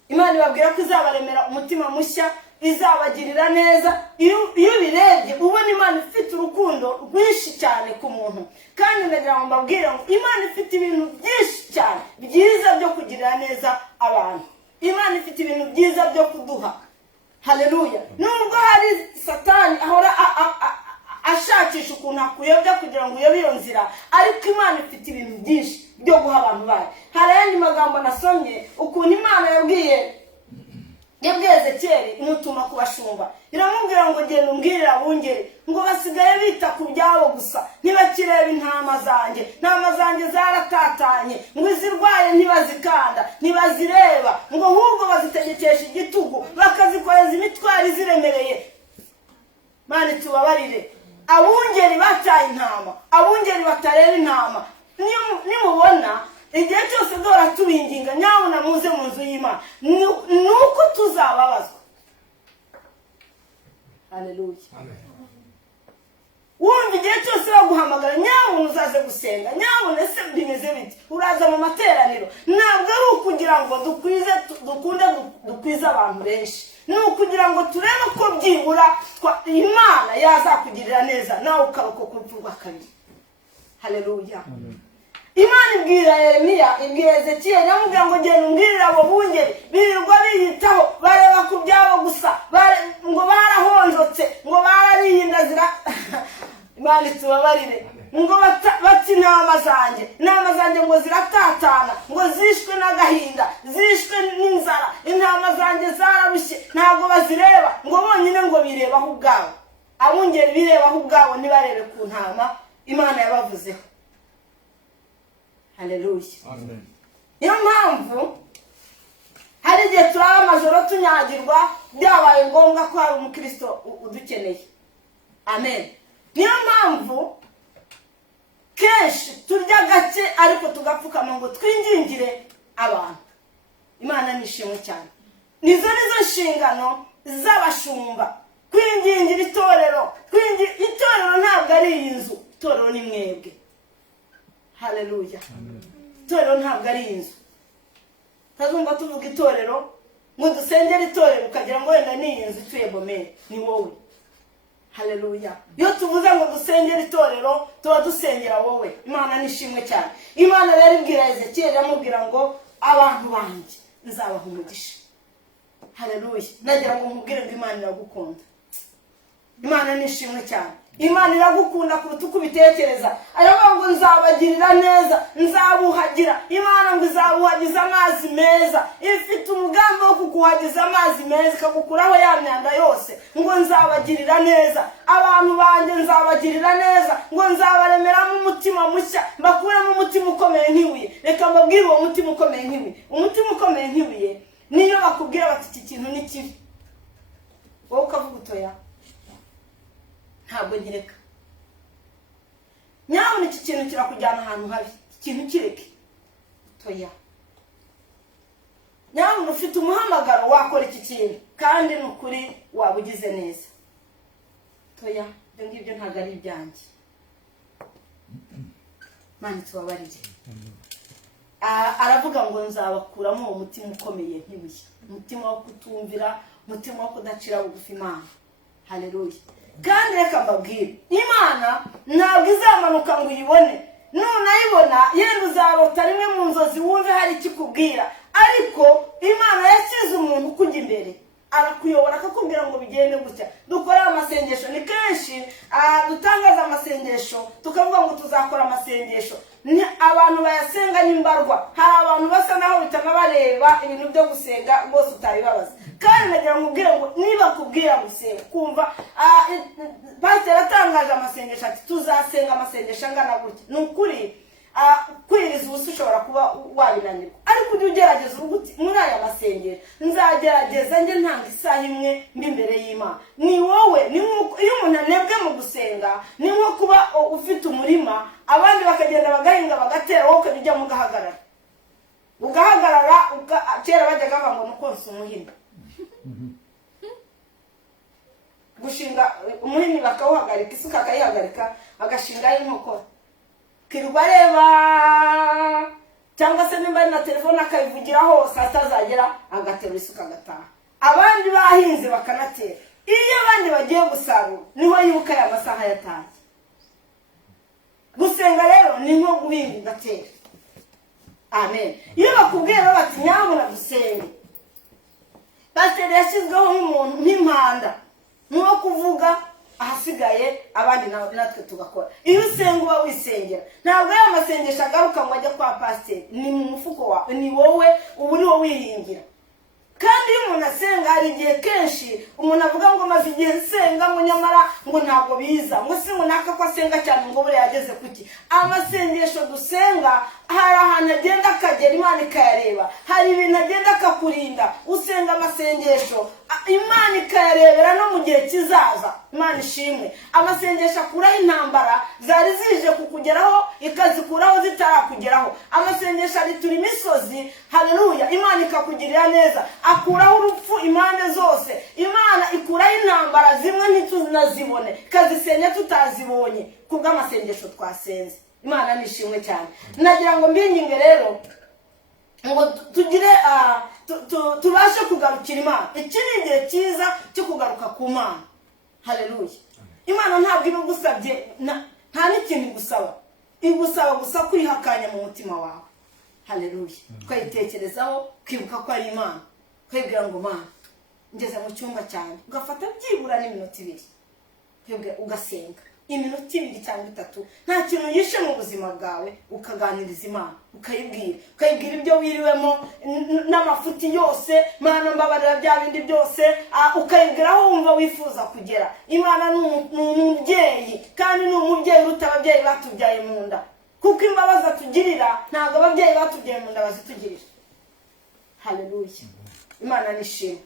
Imana ibabwira ko izabaremera umutima mushya, izabagirira neza. Iyo birebye ubona Imana ifite urukundo rwinshi cyane ku muntu. Kandi ndagira ngo mbabwire ngo Imana ifite ibintu byinshi cyane byiza byo kugirira neza abantu. Imana ifite ibintu byiza byo kuduha. Haleluya. Nubwo hari Satani ahora ashakisha ukuntu akuyobya kugira ngo uyobe iyo nzira, ariko Imana ifite ibintu byinshi byo guha abantu bayo. Hari ayandi magambo nasomye ukuntu Imana yabwiye Ezekiel imutuma kubashumba. Iramubwira ngo genda umbwirire abungeri ngo basigaye bita ku byabo gusa, ntibakireba intama zanjye. Intama zanjye zaratatanye, ngo izirwaye ntibazikanda, ntibazireba, ngo ahubwo bazitegekesha igitugu, bakazikoreza imitwaro iziremereye. Mana tubabarire abungeri bataye intama, abungeri batareba intama. Nimubona igihe cyose dora tubinginga nyabuna muze mu nzu y'Imana, nuko tuzababazwa. Haleluya. Amen. Wumva igihe cyose baguhamagara nyabuna uzaze gusenga, nyabuna ese bimeze bite, uraza mu materaniro. Ntabwo ari ukugira ngo dukwize abantu benshi, ni ukugira ngo turebe ko byibura Imana yazakugirira neza nawe ukarokoka urupfu rwa kabiri. Haleluya. Amen. Imana ibwira Yeremiya, ibwira Ezekiel, yamubwira ngo genda umbwirire abo bungeri birirwa biyitaho bareba ku byabo gusa, ngo barahonjotse, ngo barariye indazira. Imana tubabarire ngo bati intama zanjye ngo ziratatana, ngo zishwe n'agahinda, zishwe n'inzara, intama zanjye zararushye, ntabwo bazireba, ngo bonyine ngo birebaho ubwabo. Abungeri birebaho ubwabo ntibarebe ku ntama Imana yabavuzeho. Haleluya. Amen. Niyo mpamvu hari igihe turaba amajoro tunyagirwa, byabaye ngombwa ko hari umukristo udukeneye. Amen. Niyo mpamvu kenshi turya gake ariko tugapfukama ngo twingingire abantu. Imana nishimwe cyane. Nizo nshingano z'abashumba, kwingingira itorero. Itorero ntabwo ari inzu, itorero ni mwebwe. Haleluya. Itorero ntabwo ari inzu. Tazumva tuvuga itorero ngo dusengere itorero ukagira ngo wenda ni inzu ituye Bomere, ni wowe. Haleluya. Iyo tuvuze ngo dusengere itorero tuba dusengera wowe. Imana nishimwe cyane. Imana rero ibwira Ezekiel, amubwira ngo abantu banjye nzabaha umugisha. Haleluya. Nagira ngo nkubwire ngo Imana iragukunda. Imana nishimwe cyane. Imana iragukunda kuruta uko ubitekereza. Aravuga ngo nzabagirira neza, nzabuhagira. Imana ngo izabuhagiza amazi meza. Ifite umugambi wo kukuhagiza amazi meza, ikagukuraho ya myanda yose. Ngo nzabagirira neza. Abantu banjye nzabagirira neza. Ngo nzabaremeramo umutima mushya, mbakuremo umutima ukomeye nk'ibuye. Reka mbabwire uwo mutima ukomeye nk'ibuye. Umutima ukomeye nk'ibuye niyo bakubwira bati iki kintu ni kibi, wowe ukavuga utoya ntabwo nkireka. Nyabona iki kintu kirakujyana ahantu habi, ikintu kireke toya. Nyabona ufite umuhamagaro wakora iki kintu kandi n'ukuri wabugize neza, toya ibyo ngibyo ntabwo ari ibyanjye. Mana tubabarire. Aravuga ngo nzabakuramo uwo mutima ukomeye nk'ibuye, umutima wo kutumvira, umutima wo kudacira bugufi Imana. Haleluya. Kandi reka mbabwire, Imana ntabwo izamanuka ngo uyibone. Nunayibona yenda uzarota rimwe mu nzozi wumve hari ikikubwira, ariko Imana yashyize umuntu kujya imbere, arakuyobora akakubwira ngo bigende gutya. Dukora amasengesho, ni kenshi dutangaza amasengesho tukavuga ngo tuzakora amasengesho. Abantu bayasenga n'imbarwa. Hari abantu basa naho bitanabareba ibintu byo gusenga rwose utabibabaza. kandi nagira ngo ubwire ngo niba kubwira gusenga kumva pasiteri atangaje amasengesho ati tuzasenga amasengesho angana gutya ni ukuri kwiriza ubusa ushobora kuba wabinanirwa ariko ujye ugerageza uruguti muri aya masengesho nzagerageza njye ntanga isaha imwe mbi imbere y'Imana ni wowe ni nk'uko iyo umuntu anebwe mu gusenga ni nko kuba ufite umurima abandi bakagenda bagahinga bagatera wowe ukajya ujyamo ugahagarara kera bajyaga bavuga ngo nukonsa umuhini gushinga umuhini bakawuhagarika isuka akayihagarika agashingaho inkokora kirirwa areba cyangwa se nimba ari na telefone akayivugiraho saa sita zagera agaterura isuka agataha abandi bahinze bakanatera iyo abandi bagiye gusarura niho yibuka aya masaha yataye gusenga rero ni nko guhinga ugatera amen iyo bakubwira bati nyabuna dusenge pasiteri yashyizweho nk'umuntu nk'impanda nko kuvuga ahasigaye abandi natwe tugakora iyo usenga uba wisengera ntabwo aya masengesho agaruka ngo ajya kwa pasiteri ni mu mufuko wawe ni wowe uba uri wo wihingira kandi iyo umuntu asenga hari igihe kenshi umuntu avuga ngo maze igihe nsenga ngo nyamara ngo ntabwo biza ngo si ngo naka ko asenga cyane ngo buriya yageze kuki amasengesho dusenga hari ahantu agenda akagera Imana ikayareba hari ibintu agenda akakurinda usenga amasengesho Imana ikayarebera no mu gihe kizaza Imana ishimwe amasengesho akuraho intambara zari zije kukugeraho ikazikuraho zitarakugeraho amasengesho aritura imisozi haleluya Imana ikakugirira neza akuraho urupfu impande zose Imana ikuraho intambara zimwe ntituzibone ikazisenya tutazibonye kubw'amasengesho twasenze Imana nishimwe cyane nagira ngo mbinginge rero ngo tugire tubashe kugarukira Imana iki ni igihe cyiza cyo kugaruka ku Mana haleluya Imana ntabwo ibigusabye nta n'ikintu igusaba igusaba gusa kwihakanya mu mutima wawe haleluya twayitekerezaho kwibuka ko ari Imana kwibwira ngo Mana ngeze mu cyumba cyane ugafata byibura n'iminota 2 kwibwira ugasenga iminota 2 cyangwa 3 nta kintu yishe mu buzima bwawe ukaganiriza Imana ukayibwira ibyo wiriwemo n'amafuti yose Mana mbabarira bya bindi byose ukayibwira aho wumva wifuza kugera Imana ni umubyeyi kandi ni umubyeyi uruta ababyeyi batubyaye mu nda kuko imbabazi atugirira ntabwo ababyeyi batubyaye mu nda bazitugirira haleluya Imana nishimwe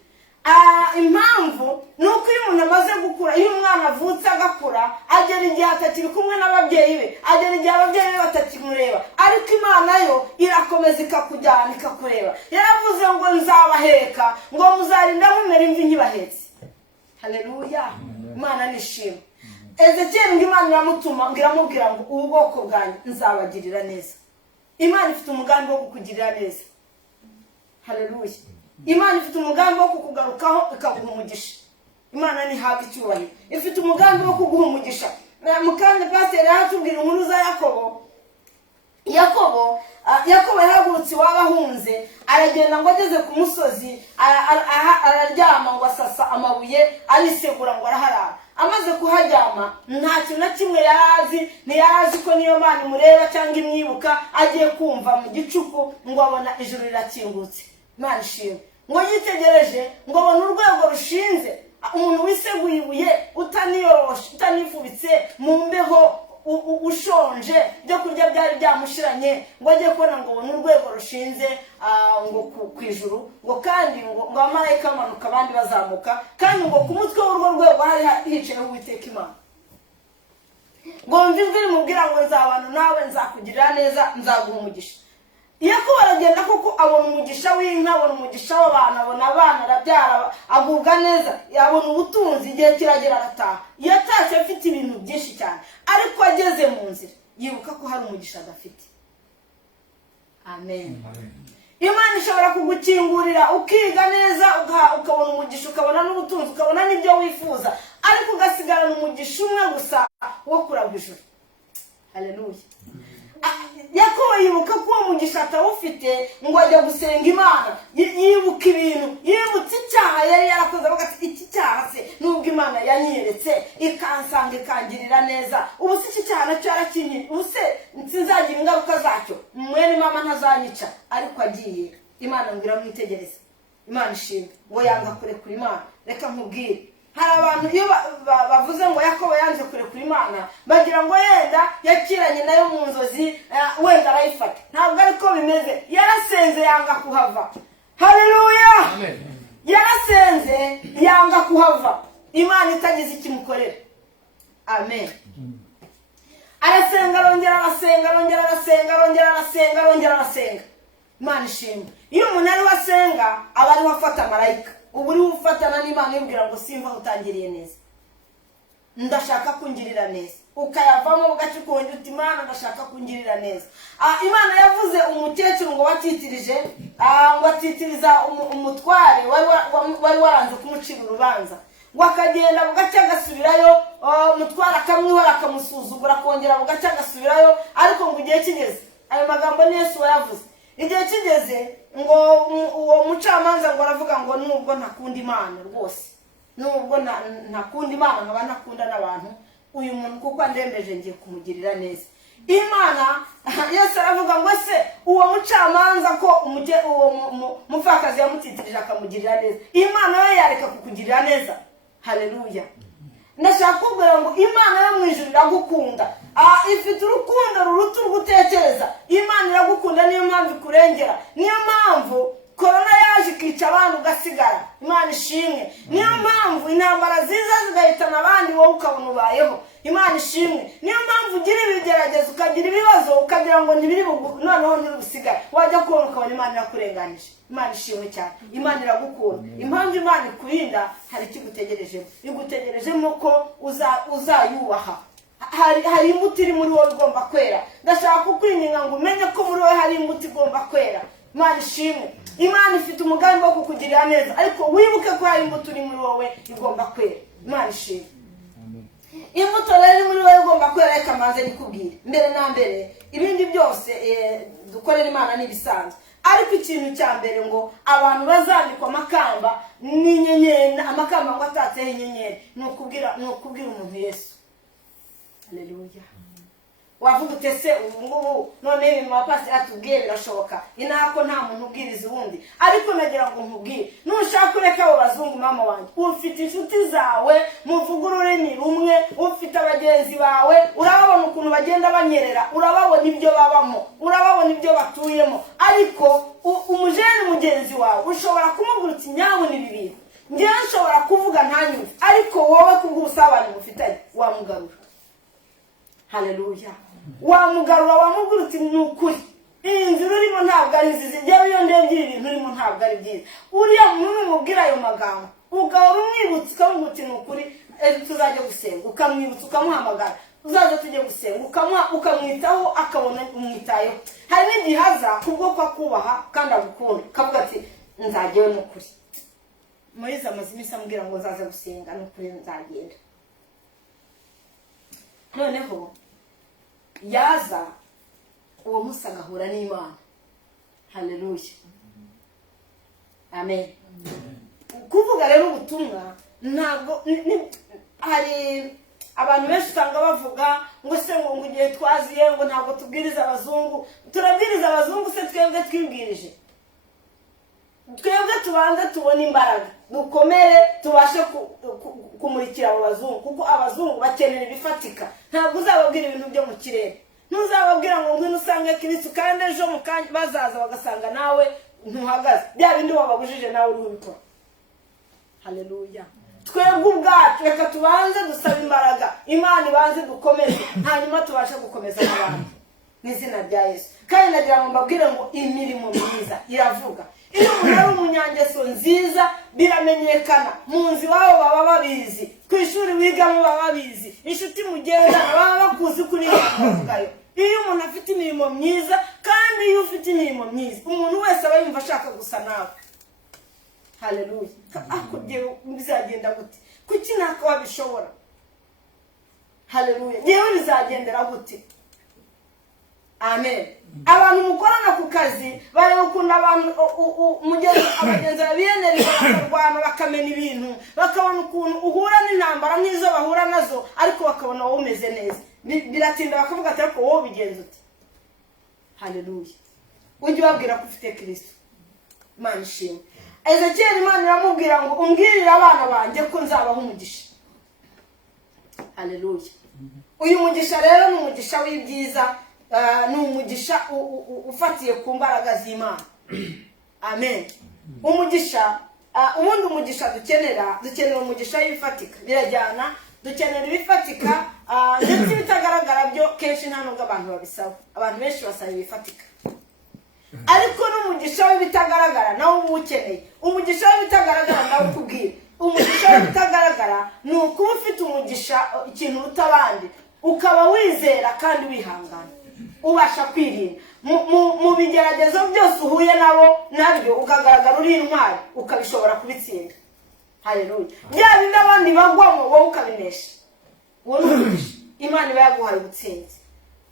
impamvu nuko iyo umuntu amaze gukura iyo umwana avutse agakura agera igihe atakiri kumwe n'ababyeyi be agera igihe ababyeyi be batakimureba ariko Imana yo irakomeza ikakujyana ikakureba yaravuze ngo nzabaheka ngo muzarinda mumera imvi nkibahetse haleluya Imana nishimwe Ezekiel ngo Imana iramutuma ngiramubwira ngo ubu bwoko bwanyu nzabagirira neza Imana ifite umugambi wo kukugirira neza haleluya Imana ifite umugambi wo kukugarukaho ikaguha umugisha Imana ni hafi cyubahiro ifite umugambi wo kuguha umugisha mukande pasiteri yaratubwira inkuru za Yakobo yahagurutse wabahunze aragenda ngo ageze ku musozi araryama ngo asasa amabuye arisegura ngo araharara amaze kuhajyama nta kintu na kimwe yarazi ntiyarazi ko niyo Mana imureba cyangwa imwibuka agiye kumva mu gicuku ngo abona ijuru rirakingutse Imana ishimwe ngo yitegereje ngo abona urwego rushinze umuntu wiseguye ibuye utaniyoroshe utanifubitse mu mbeho ushonje byo kurya byari byamushiranye ngo agiye kubona ngo abona urwego rushinze ngo ku ijuru ngo kandi ngo abamarayika bamanuka abandi bazamuka kandi ngo ku mutwe w'urwo rwego hari hicayeho Uwiteka Imana ngo mve ijwi rimubwira ngo nzabana nawe nzakugirira neza nzaguha umugisha Yakobo aragenda kuko abona umugisha w'inka abona umugisha w'abantu abona abana arabyara agubwa neza yabona ubutunzi igihe kiragera arataha yatashye afite ibintu byinshi cyane ariko ageze mu nzira yibuka ko hari umugisha adafite amen Imana ishobora kugukingurira ukiga neza ukabona umugisha ukabona n'ubutunzi ukabona n'ibyo wifuza ariko ugasigarana umugisha umwe gusa wo kuragwa ijuru haleluya Yakobo yibuka ko uwo mugisha atawufite ngo ajya gusenga Imana yibuka ibintu yibutse icyaha yari yarakoze avuga ati iki cyaha se nubwo Imana yanyeretse ikansanga ikangirira neza ubu se iki cyaha nacyo yarakinye ubu se sinzagira ingaruka zacyo mwene mama ntazanyica ariko agiye Imana ngo iramwitegereza imana ishimwe ngo yanga kurekura imana. Reka nkubwire, hari abantu iyo bavuze ngo Yakobo yanze kurekura imana bagira ngo yenda yakiranye nayo mu nzozi wenda arayifata. Ntabwo ariko bimeze. Yarasenze yanga kuhava. Haleluya. Yarasenze yanga kuhava, imana itagize ikimukorera. Amen. Arasenga arongera arasenga arongera arasenga arongera arasenga arongera arasenga. Imana ishimwe. Iyo umuntu ari wasenga aba ari wafata marayika. Ubu uri ufatana n'Imana ibwira ngo simva utangiriye neza, ndashaka kungirira neza, ukayavamo ugace kongera uti Imana ndashaka kungirira neza. Imana yavuze umukecuru ngo watitirije ngo atitiriza umutware wari waranze kumucira urubanza, ngo akagenda bugace agasubirayo, umutware akamwihora akamusuzugura, akongera bugace agasubirayo. Ariko ngo igihe kigeze, ayo magambo ni Yesu wayavuze, igihe kigeze ngo uwo mucamanza ngo aravuga ngo nubwo ntakunda Imana rwose, nubwo ntakunda Imana nkaba ntakunda n'abantu, uyu muntu kuko andembeje ngiye kumugirira neza. Imana Yesu aravuga ngo se uwo mucamanza ko uwo mupfakazi yamutitirije akamugirira neza, Imana yo yareka kukugirira neza? Haleluya. Ndashaka kubwira ngo Imana yo mu ijuru iragukunda, ifite urukundo ruruta ugutekereza. Imana iragukunda, niyo mpamvu ikurengera, niyo mpamvu korona yaje ikica abantu ugasigara. Imana ishimwe. Niyo mpamvu intambara ziza zigahitana abandi wowe ukabona ubayeho. Imana ishimwe. Niyo mpamvu ugira ibigeragezo ukagira ibibazo ukagira ngo ntibiri noneho ntirusigare, wajya kubona ukabona Imana irakurenganije. Imana ishimwe cyane. Imana iragukunda. Impamvu Imana ikurinda hari ikigutegerejemo, igutegerejemo ko uzayubaha. Hari imbuto iri muri wowe igomba kwera. Ndashaka kukwinginga ngo umenye ko muri wowe hari imbuto igomba kwera. Imana ishimwe. Imana ifite umugambi wo kukugirira neza, ariko wibuke ko hari imbuto iri muri wowe igomba kwera. Imana ishimwe. Imbuto rero muri wowe igomba kwera. Reka manze nikubwire mbere na mbere, ibindi byose dukorera Imana n'ibisanzwe, ariko ikintu cya mbere ngo abantu bazandikwa amakamba n'inyenyeri, amakamba ngo atatseho inyenyeri, ni ukubwira umuntu Yesu. Haleluya. Wavuga utese ubu ngubu none ibintu wapasi atubwiye birashoboka, inako nta muntu ubwiriza ubundi, ariko nagira ngo nkubwire, nushaka ureka abo bazungu mama wanjye, ufite inshuti zawe muvuga ururimi rumwe, ufite abagenzi bawe, urababona ukuntu bagenda banyerera, urababona ibyo babamo, urababona ibyo batuyemo, ariko umujeni mugenzi wawe ushobora kumubwira uti nyawe ni bibiri, njyewe nshobora kuvuga ntanyumve, ariko wowe kubw'ubusabane mufitanye wamugarura. Haleluya. Wamugarura wamubwira uti ni ukuri, iyi nzira urimo ntabwo ari nziza, njyewe iyo ndebye ibintu urimo ntabwo ari byiza. Uriya muntu umubwira ayo magambo ugahora umwibutsa ukamubwira uti ni ukuri, tuzajya gusenga, ukamwibutsa ukamuhamagara, uzaza tujye gusenga, ukamwitaho akabona umwitayeho. Hari n'igihe haza kubwo ko akubaha kandi agukunda, kavuga ati nzajyewe ni ukuri. Moise amaze iminsi amubwira ngo nzaza gusenga, ni ukuri nzagenda. Noneho yaza uwo musa agahura n'Imana. Haleluya. Amen. Kuvuga rero ubutumwa ntabwo hari abantu benshi usanga bavuga ngo se ngo igihe twaziye ngo ntabwo tubwiriza abazungu. Turabwiriza abazungu se twebwe twibwirije? Twebwe tubanze tubone imbaraga dukomere tubashe kumurikira abo bazungu, kuko abazungu bakenera ibifatika. Ntabwo uzababwira ibintu byo mu kirere, ntuzababwira ngo ngwino usange Kristo kandi ejo mukanya bazaza bagasanga nawe ntuhagaze, bya bindi wababujije nawe uri ubikora. Haleluya. Twebwe ubwacu reka tubanze dusaba imbaraga, Imana ibanze dukomeze, hanyuma tubashe gukomeza n'abandi n'izina rya Yesu. Kandi nagira ngo mbabwire ngo imirimo myiza iravuga. Iyo umuntu ari umunyangeso nziza biramenyekana, mu nzi wabo baba babizi, ku ishuri wigamo baba babizi, inshuti mugenda baba bakuzi kuri bavugayo. Iyo umuntu afite imirimo myiza, kandi iyo ufite imirimo myiza umuntu wese aba yumva ashaka gusa nawe. Haleluya. Akugiye bizagenda gute? Kuki nako wabishobora? Haleluya. Yewe bizagendera gute? Amen. Abantu mukorana ku kazi bari gukunda abantu abagenzi babiyenereza bakarwana bakamena ibintu, bakabona ukuntu uhura n'intambara nk'izo bahura nazo, ariko bakabona wowe umeze neza. Biratinda bakavuga ati ariko wowe bigenze uti. Haleluya. Ujye wabwira ko ufite Kristo. imana ishimwe. Ezekiyeli imana iramubwira ngo umbwirire abana banjye ko nzabaha umugisha. Haleluya. Uyu mugisha rero ni umugisha w'ibyiza, ni umugisha ufatiye ku mbaraga z'Imana. Amen. Umugisha, ubundi umugisha dukenera umugisha w'ibifatika, birajyana. Dukenera ibifatika ndetse bitagaragara byo kenshi nta nubwo abantu babisaba. Abantu benshi basaba ibifatika, ariko n'umugisha w'ibitagaragara nawe uba ukeneye. Umugisha w'ibitagaragara nawe ukubwira. Umugisha w'ibitagaragara ni ukuba ufite umugisha, ikintu uruta abandi, ukaba wizera kandi wihangana, ubasha kwirinda mu bigeragezo byose uhuye nabyo ukagaragara uri intwari, ukabishobora kubitsinda. Haleluya. Byaba n'abandi bagwamo wowe ukabinesha. Uwo ni umugisha Imana iba yaguhaye ubutsinzi.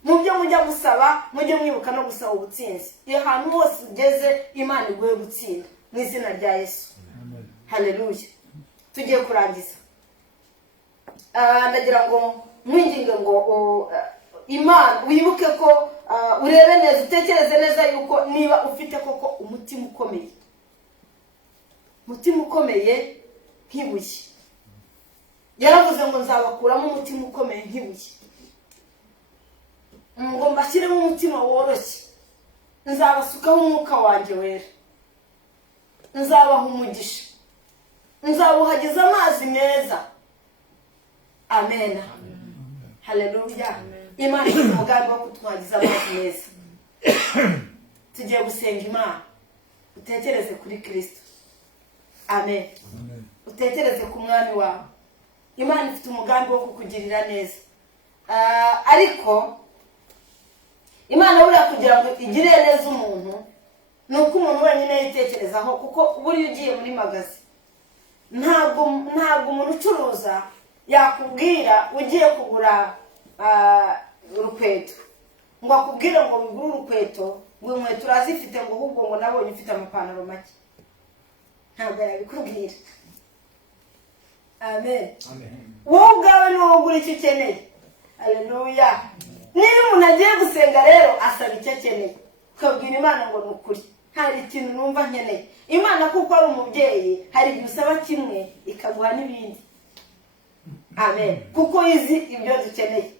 Mu byo mujya gusaba mujye mwibuka no gusaba ubutsinzi. Iyo hantu hose ugeze Imana iguhe gutsinda mu izina rya Yesu. Haleluya. Tugiye kurangiza. Ndagira ngo mwinginge ngo Imana wibuke ko urebe neza, utekereze neza yuko niba ufite koko umutima ukomeye. Umutima ukomeye nk'ibuye. Yaravuze ngo nzabakuramo umutima ukomeye nk'ibuye, ngo mbashyiremo umutima woroshye, nzabasukaho umwuka wanjye wera, nzabaha umugisha, nzabuhagiza amazi meza. Amen. Haleluya. Imana ifite umugambi wo kutwagiza amazi meza. Tugiye gusenga Imana. Utekereze kuri Kristo. Amen. Utekereze ku mwami wawe. Imana ifite umugambi wo kukugirira neza. Ariko Imana buriya kugira ngo igire neza umuntu, ni uko umuntu wenyine yitekerezaho, kuko buriya ugiye muri magazi, ntabwo umuntu ucuruza yakubwira ugiye kugura urukweto ngo akubwire ngo wigure urukweto, ngo inkweto urazifite, ngo ahubwo ngo nabonye ufite amapantaro make. Ntabwo yabikubwira. Amen. Wowe ubwawe niwo ugura icyo ukeneye. Haleluya. Niba umuntu agiye gusenga rero asaba icyo akeneye, ukabwira Imana ngo ni ukuri hari ikintu numva nkeneye. Imana kuko ari umubyeyi, hari igihe usaba kimwe ikaguha n'ibindi. Amen. Kuko izi ibyo dukeneye.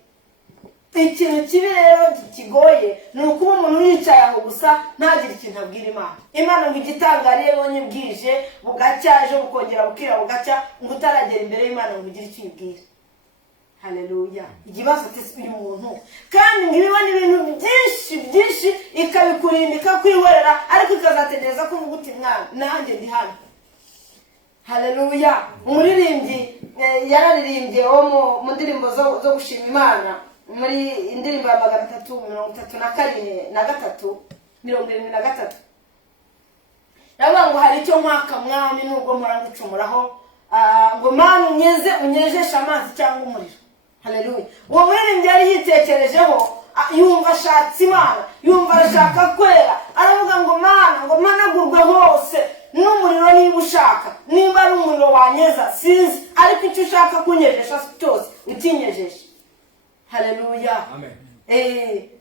Ikintu kibi rero kigoye ni ukuba umuntu yicaye aho gusa ntagire ikintu abwira Imana. Imana ngo igitangariye yonye bwije bugacya, ejo bukongera bukira bugacya, ngo utaragera imbere y'Imana ngo ugire icyo uyibwira. Haleluya. Ikibazo cy'isi uyu muntu kandi ngo ibibona ibintu byinshi ikabikurinda ikakwihorera, ariko ikazategereza ko uvuga uti mwana nanjye ndi hano. Haleluya. Umuririmbyi yararirimbye wo mu ndirimbo zo gushima Imana, muri indirimbo ya 333 Navuga ngo hari icyo mwaka mwami nubwo mpora ngucumuraho, ngo Mana unyejeshe amazi cyangwa umuriro. Haleluya. Uwo muririmbyi yari yitekerejeho, yumva ashatse Imana, yumva arashaka kwera, aravuga ngo Mana ngo managurwe hose n'umuriro niba ushaka, niba ari umuriro wanyeza sinzi, ariko icyo ushaka kunyejesha cyose ukinyejeshe. Haleluya. Amen.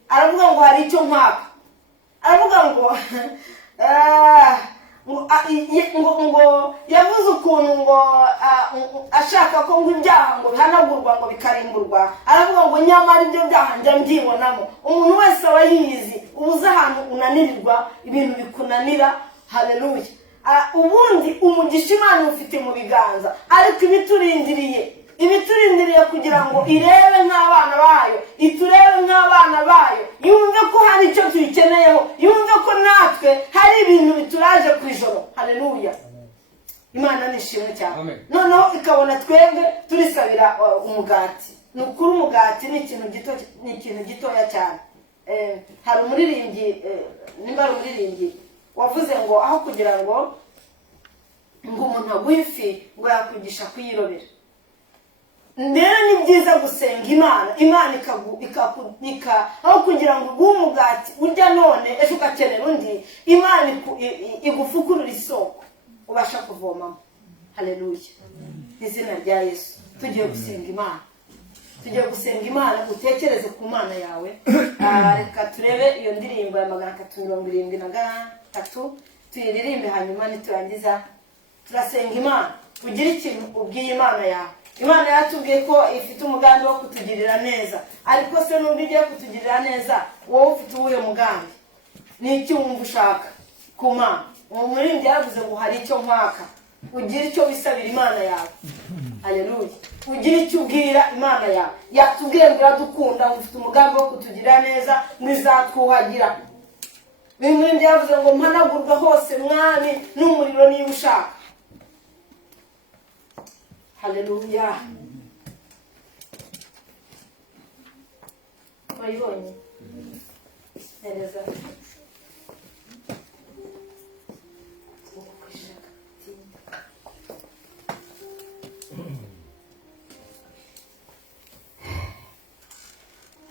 Aravuga ngo hari icyo mpaka, aravuga ngo ngo yavuze ukuntu ngo ashaka ko ngo ibyaha ngo bihanagurwa ngo bikarimburwa. Aravuga ngo nyamara ibyo byaha njya mbyibonamo. Umuntu wese aba yizi, ubuze ahantu unanirirwa, ibintu bikunanira. Haleluya. Ubundi umugisha Imana ufite mu biganza, ariko ibiturindiriye kugira ngo irebe nk'abana bayo, iturebe nk'abana bayo, yumve ko hari icyo tuyikeneyeho, yumve ko natwe hari ibintu bituraje ku ijoro. Haleluya. Imana nishimwe cyane. Noneho ikabona twebwe turisabira umugati. Ni ukuri umugati ni ikintu gitoya cyane. Hari umuririmbyi, nimba ari umuririmbyi wavuze ngo aho kugira ngo umuntu aguhe ifi ngo yakwigisha kuyirobera. Rero ni byiza gusenga Imana aho kugira ngo uguhe umugati urya none ejo ugakenera undi, Imana igufukurura isoko ubasha kuvomamo. Haleluya. Izina rya Yesu. Tugiye gusenga Imana, utekereze ku Mana yawe. Reka turebe iyo ndirimbo ya 373 tuyiririmbe hanyuma niturangiza turasenga imana ugire ikintu ubwiye imana yawe. Imana yatubwiye ko ifite umugambi wo kutugirira neza, ariko se nubwo igiye kutugirira neza wowe ufite uwuhe mugambi? Ni iki wumva ushaka ku Mana? Umuririmbyi yaravuze ngo hari icyo nkwaka. Ugire icyo wisabira imana yawe. Haleluya. Ugire icyo ubwira imana yawe. Yatubwiye ngo iradukunda, ngo ufite umugambi wo kutugirira neza, ngo izatwuhagira. Umuririmbyi yaravuze ngo mpanagurwa hose mwami n'umuriro niba ushaka. Haleluya. Wayibonye? Nereza.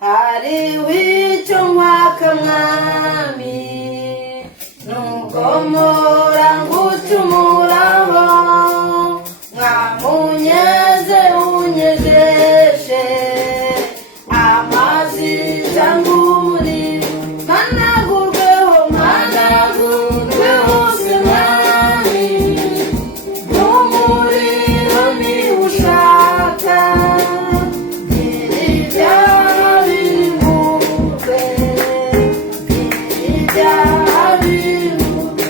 Hari w'icyo nkwaka mwami, nubwo mpora ngucumuraho, mwamunyeze unyejeshe amazi cyangwa umuriro, managurweho se mwami n'umuriro niba ushaka. Ibyaha birimbuke, ibyaha birimbuke,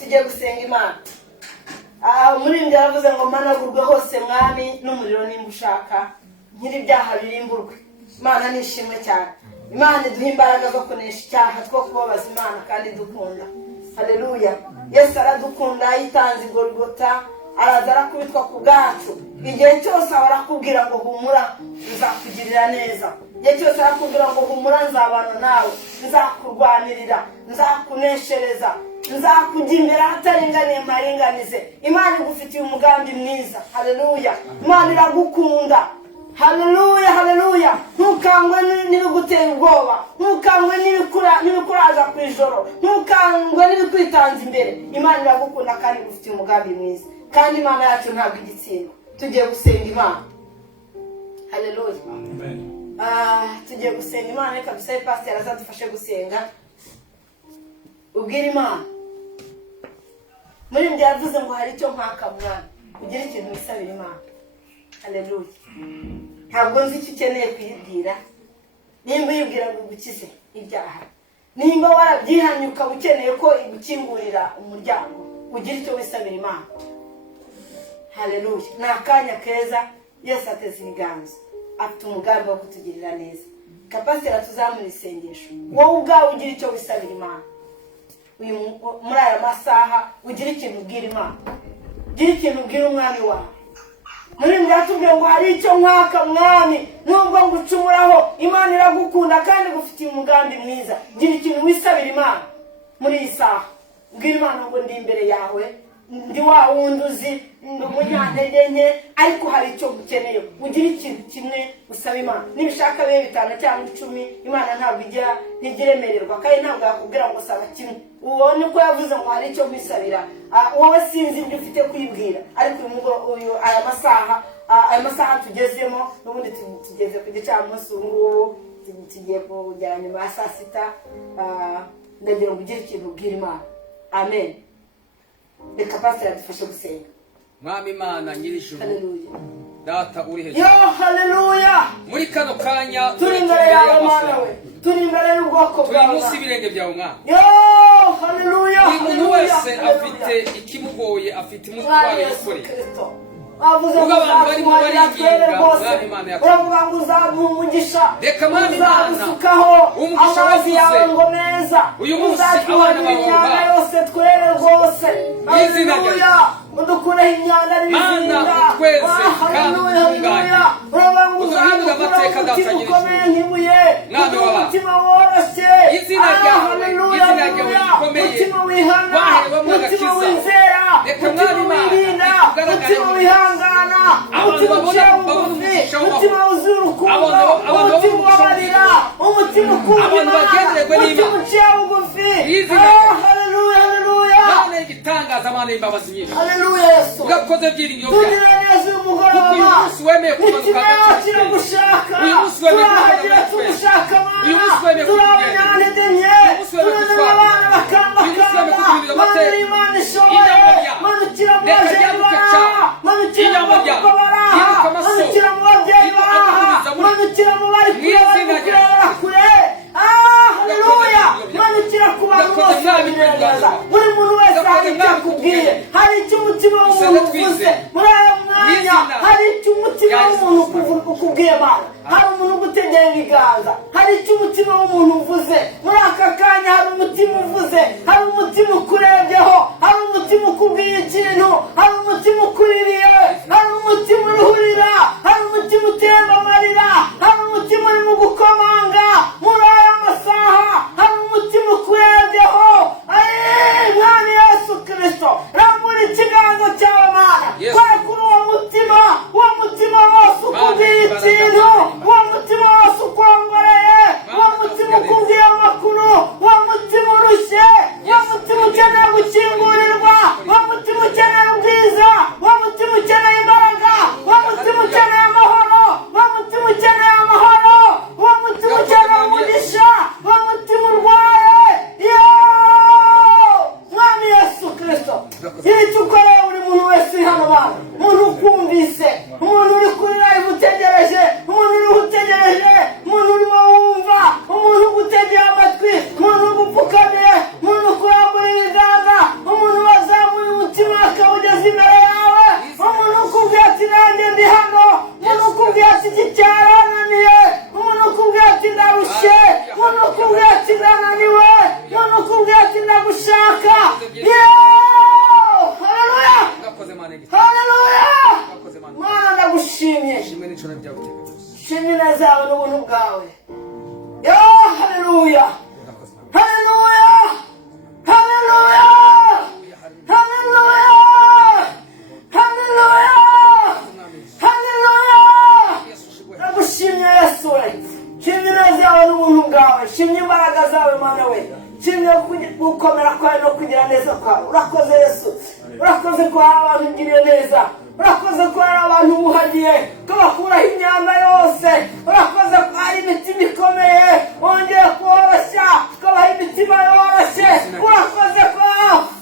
tugiye gusenga imana. Umuririmbyi yaravuze ngo managurwe hose mwami n'umuriro nimba ushaka, nkiri ibyaha birimburwe. Imana nishimwe cyane. Imana iduha imbaraga zo kunesha icyaha, two kubabaza Imana kandi dukunda. Haleluya. Yesu aradukunda, yitanze i Golgota, araza arakubitwa ku bwacu. Igihe cyose aba arakubwira ngo humura, nzakugirira neza. Igihe cyose arakubwira ngo humura, nzabana nawe, nzakurwanirira, nzakuneshereza, nzakujya imbere ahataringaniye mparinganize. Imana igufitiye umugambi mwiza. Haleluya. Imana iragukunda. Haleluya, haleluya. Ntukangwe n'ibigutera ubwoba, ntukangwe n'ibikuraza ku ijoro, ntukangwe n'ibikwitanza imbere. Imana iragukunda kandi igufitiye umugambi mwiza, kandi Imana yacu ntabwo igitsindwa. Tugiye gusenga Imana. Haleluya. Tugiye gusenga Imana. Reka dusabe pasiteri azadufashe gusenga. Ubwira Imana. Muri mbere yavuze ngo hari icyo mpaka mwana, ugira ikintu wisabira Imana. Haleluya. Ntabwo nzi icyo ukeneye kuyibwira. Nimba uyibwira ngo ugukize ibyaha, nimba warabyihanye ukaba ukeneye ko igukingurira umuryango, ugira icyo wisabira Imana. Haleluya. Ni akanya keza. Yesu ateze ibiganza, afite umugambi wo kutugirira neza. Kapasiteri tuzamura isengesho. Wowe ubwawe ugira icyo wisabira Imana. Muri aya masaha ugira ikintu ubwira Imana, ugira ikintu ubwira umwami wawe. Muri mbere yatubwiye ngo hari icyo mwaka mwami, nubwo ngucumuraho Imana iragukunda kandi igufitiye umugambi mwiza. Gira ikintu wisabira Imana muri iyi saha. Ubwira Imana ngo ndi imbere yawe, ndi wa wundi uzi, ndi umunyantege nke, ariko hari icyo ukeneye. Ugira ikintu kimwe usaba Imana. Nibishaka bibe 5 cyangwa 10, Imana ntabwo ntigiremererwa, kandi ntabwo yakubwira ngo saba kimwe. Ubone ko yavuze ngo hari icyo kwisabira. Wowe sinzi ibyo ufite kwibwira, ariko aya masaha tugezemo, n'ubundi tugeze ku gicamunsi. Ubu tugiye kugera nyuma ya saa sita. Ndagira ngo ugire ikintu ubwira Imana. Amen. Reka pasiteri adufashe gusenga. Mwami Imana nyir'ijuru, Haleluya. Data uri hejuru. Yo, haleluya. Muri kano kanya turi imbere yawe Mana we, turi imbere y'ubwoko turi bwawe. munsi y'ibirenge byawe Mwami. Yo, haleluya. Buri muntu wese afite ikimugoye, afite umutwaro yikoreye. Wavuze ngo uzamuharira twere rwose, uravuga ngo uzamuha umugisha, uzamusukaho amazi yawe ngo meza, uzatwuharira imyanda yose twere rwose. Haleluya. Udukureho imyanda n'ibizinga. Haleluya, haleluya. Uravuga ngo uzamukuraho umutima ukomeye nk'ibuye, umutima woroshye. Haleluya, haleluya. Umutima wihana, umutima wizera, umutima wirinda, umutima wihangana, umutima uciye bugufi, umutima wuzura urukundo, umutima ubabarira, umutima ukunda Imana, umutima uciye bugufi. Haleluya, haleluya. Mana igitangaza, Mana imbabazi nyinshi. Haleluya Yesu. Ugakoze byiringiro byawe. Tugira neza umugoroba. Uyu munsi wemeye kumanuka agaciro. Turagushaka. Uyu munsi wemeye turahagira tumushaka Mana. Uyu munsi wemeye turabanyantege nke. Turabona abana bakambakamba. Mana Imana ishoboye. Manukira mu bajeni baha. Manukira mu bakobwa baraha. Manukira mu babyeyi baha. Manukira mu bari kure bari kure. Haleluya. Manukira ku bantu bose babirengeza. Buri muntu wese hari icyo akubwiye, hari icyo umutima w'umuntu uvuze muri aya mwanya, hari icyo umutima w'umuntu ukubwiye Mana. Hari umuntu ugutegera ibiganza, hari icyo umutima w'umuntu uvuze muri aka kanya. Hari umutima uvuze, hari umutima ukurebyeho, hari umutima ukubwiye ikintu, hari umutima ukuririye, hari umutima uruhurira, hari umutima utemba amarira, hari umutima uri mu gukomanga muri aya masaha, hari umutima ukurebyeho. Mwami Yesu Kristo, rambura ikiganza cyawe Mana, kora kuri uwo mutima wose ukubwiye ikintu, uwo mutima wose ukwongoreye, uwo mutima ukubwiye amakuru, uwo mutima urushye, uwo mutima ukeneye gukingurirwa, uwo mutima ukeneye ubwiza, uwo mutima ukeneye imbaraga, uwo mutima ukeneye amahoro, uwo mutima ukeneye amahoro, uwo mutima ukeneye umugisha, uwo mutima urwaye. Mwami Yesu Kristo, icyo ukoreye buri muntu wese uri hano Mana, umuntu ukumvise, umuntu uri kuri live utegereje, umuntu uri utegereje, umuntu urimo wumva, umuntu ugutegeye amatwi, umuntu ugupfukamiye, umuntu ukurambura ibiganza, umuntu urakoze yesu, urakoze ko hari abantu ugiriye neza, urakoze ko hari abantu ubuhagiye ko bakuraho imyanda yose, urakoze ko hari imitima ikomeye wongeye koroshya, ko baha imitima yoroshye, urakoze ko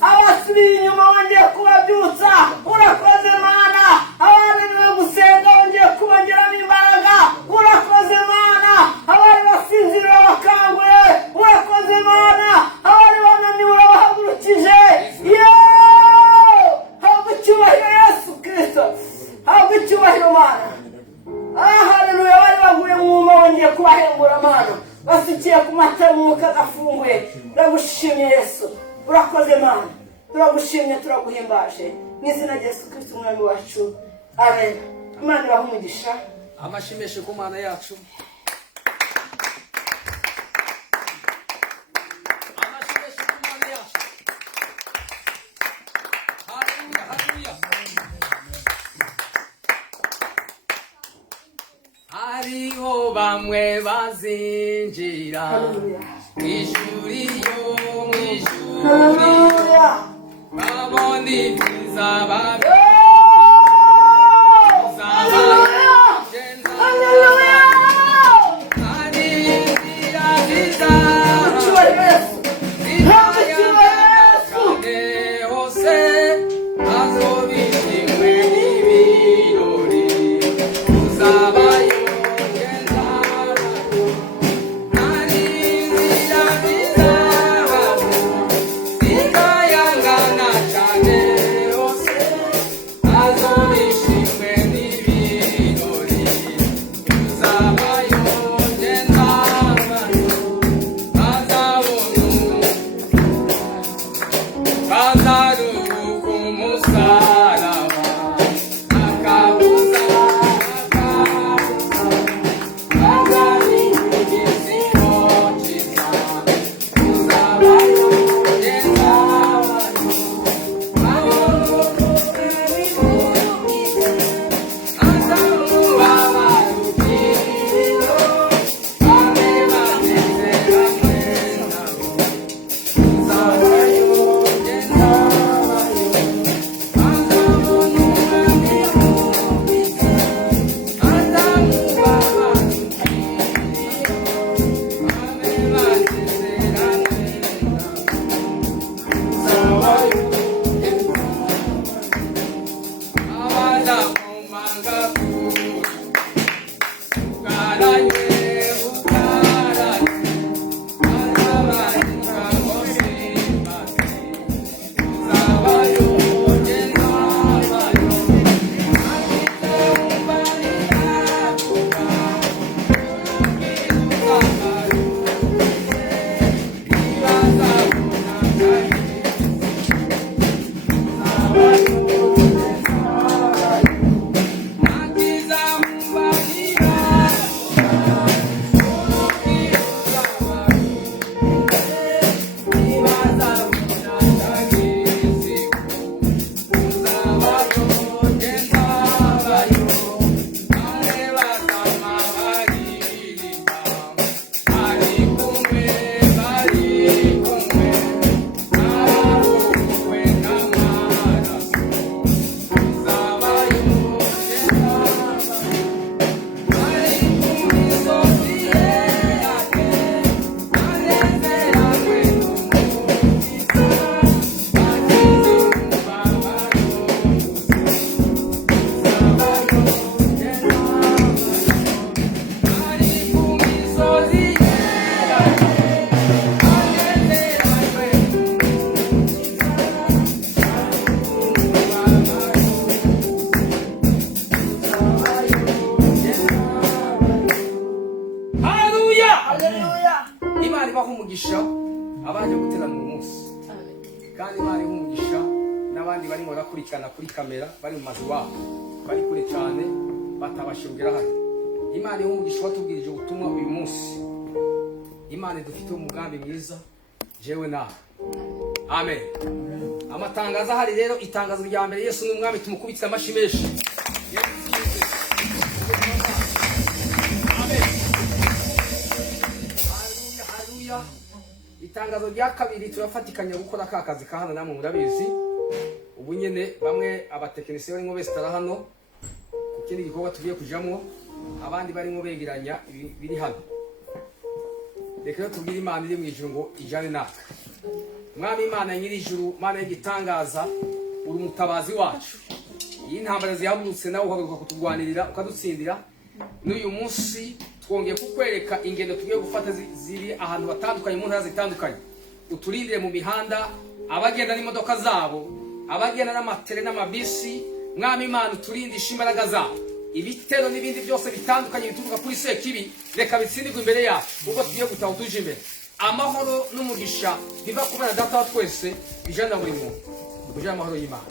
abasubiye inyuma wongeye kubabyutsa, urakoze mana abananiwe gusenga wongeye kubongeramo imbaraga, urakoze mana abari basinzira bakanguye, urakoze mana abari bananiwe urabahagurukije. Habwa icyubahiro yesu kirisito, habwa icyubahiro mana. Haleluya, bari baguye mu mwuma wongeye kubahembura mana, basukiye ku matara umwuka agafunguye. Turagushimye yesu, urakoze mana, turagushimye turaguhimbaje mu izina rya yesu kirisito umwami wacu, amen. Imana ibahe umugisha. amashimeshe ku mana yacu, amashimeshe ku mana yacu. Haleluya, haleluya. Hariho bamwe bazinjira mw'ishuri yo, mw'ishuri Haleluya. babona ibyiza abaje guterana uyu munsi kandi bari umugisha n'abandi barimo barakurikirana kuri kamera bari mu mazu wabo bari kure cyane batabashirugera hano. Imana y'umugisha watubwirije ubutumwa uyu munsi. Imana dufite umugambi mwiza jewe nawe. Amen. Amatangazo ahari rero, itangazo rya mbere, Yesu ni umwami, tumukubitse amashyi menshi. itangazo rya kabiri turafatikanya gukora ka kazi ka hano, namwe murabizi. Ubu nyene bamwe abatekinisiye barimo besitara hano ku kindi gikorwa tugiye kujamwo, abandi barimo begeranya biri hano. Reka tubwire Imana iri mu ijuru ngo ijane natwe. Mwami Imana nyiri ijuru, Mana y'igitangaza, uri umutabazi wacu. Iyi ntambara zihagurutse nawe uhaguruka kuturwanirira ukadutsindira. N'uyu munsi twongeye kukwereka ingendo tugiye gufata ziri ahantu batandukanye, mu ntara zitandukanye. Uturindire mu mihanda, abagenda n'imodoka zabo, abagenda n'amatere n'amabisi. Mwami Imana uturindisha imbaraga zabo. Ibitero n'ibindi byose bitandukanye bituruka kuri Sekibi, reka bitsindirwe imbere yacu ubwo tugiye gutaha tuje imbere. Amahoro n'umugisha biva ku Bwana Data wa twese bijana buri muntu. Ujye amahoro y'Imana.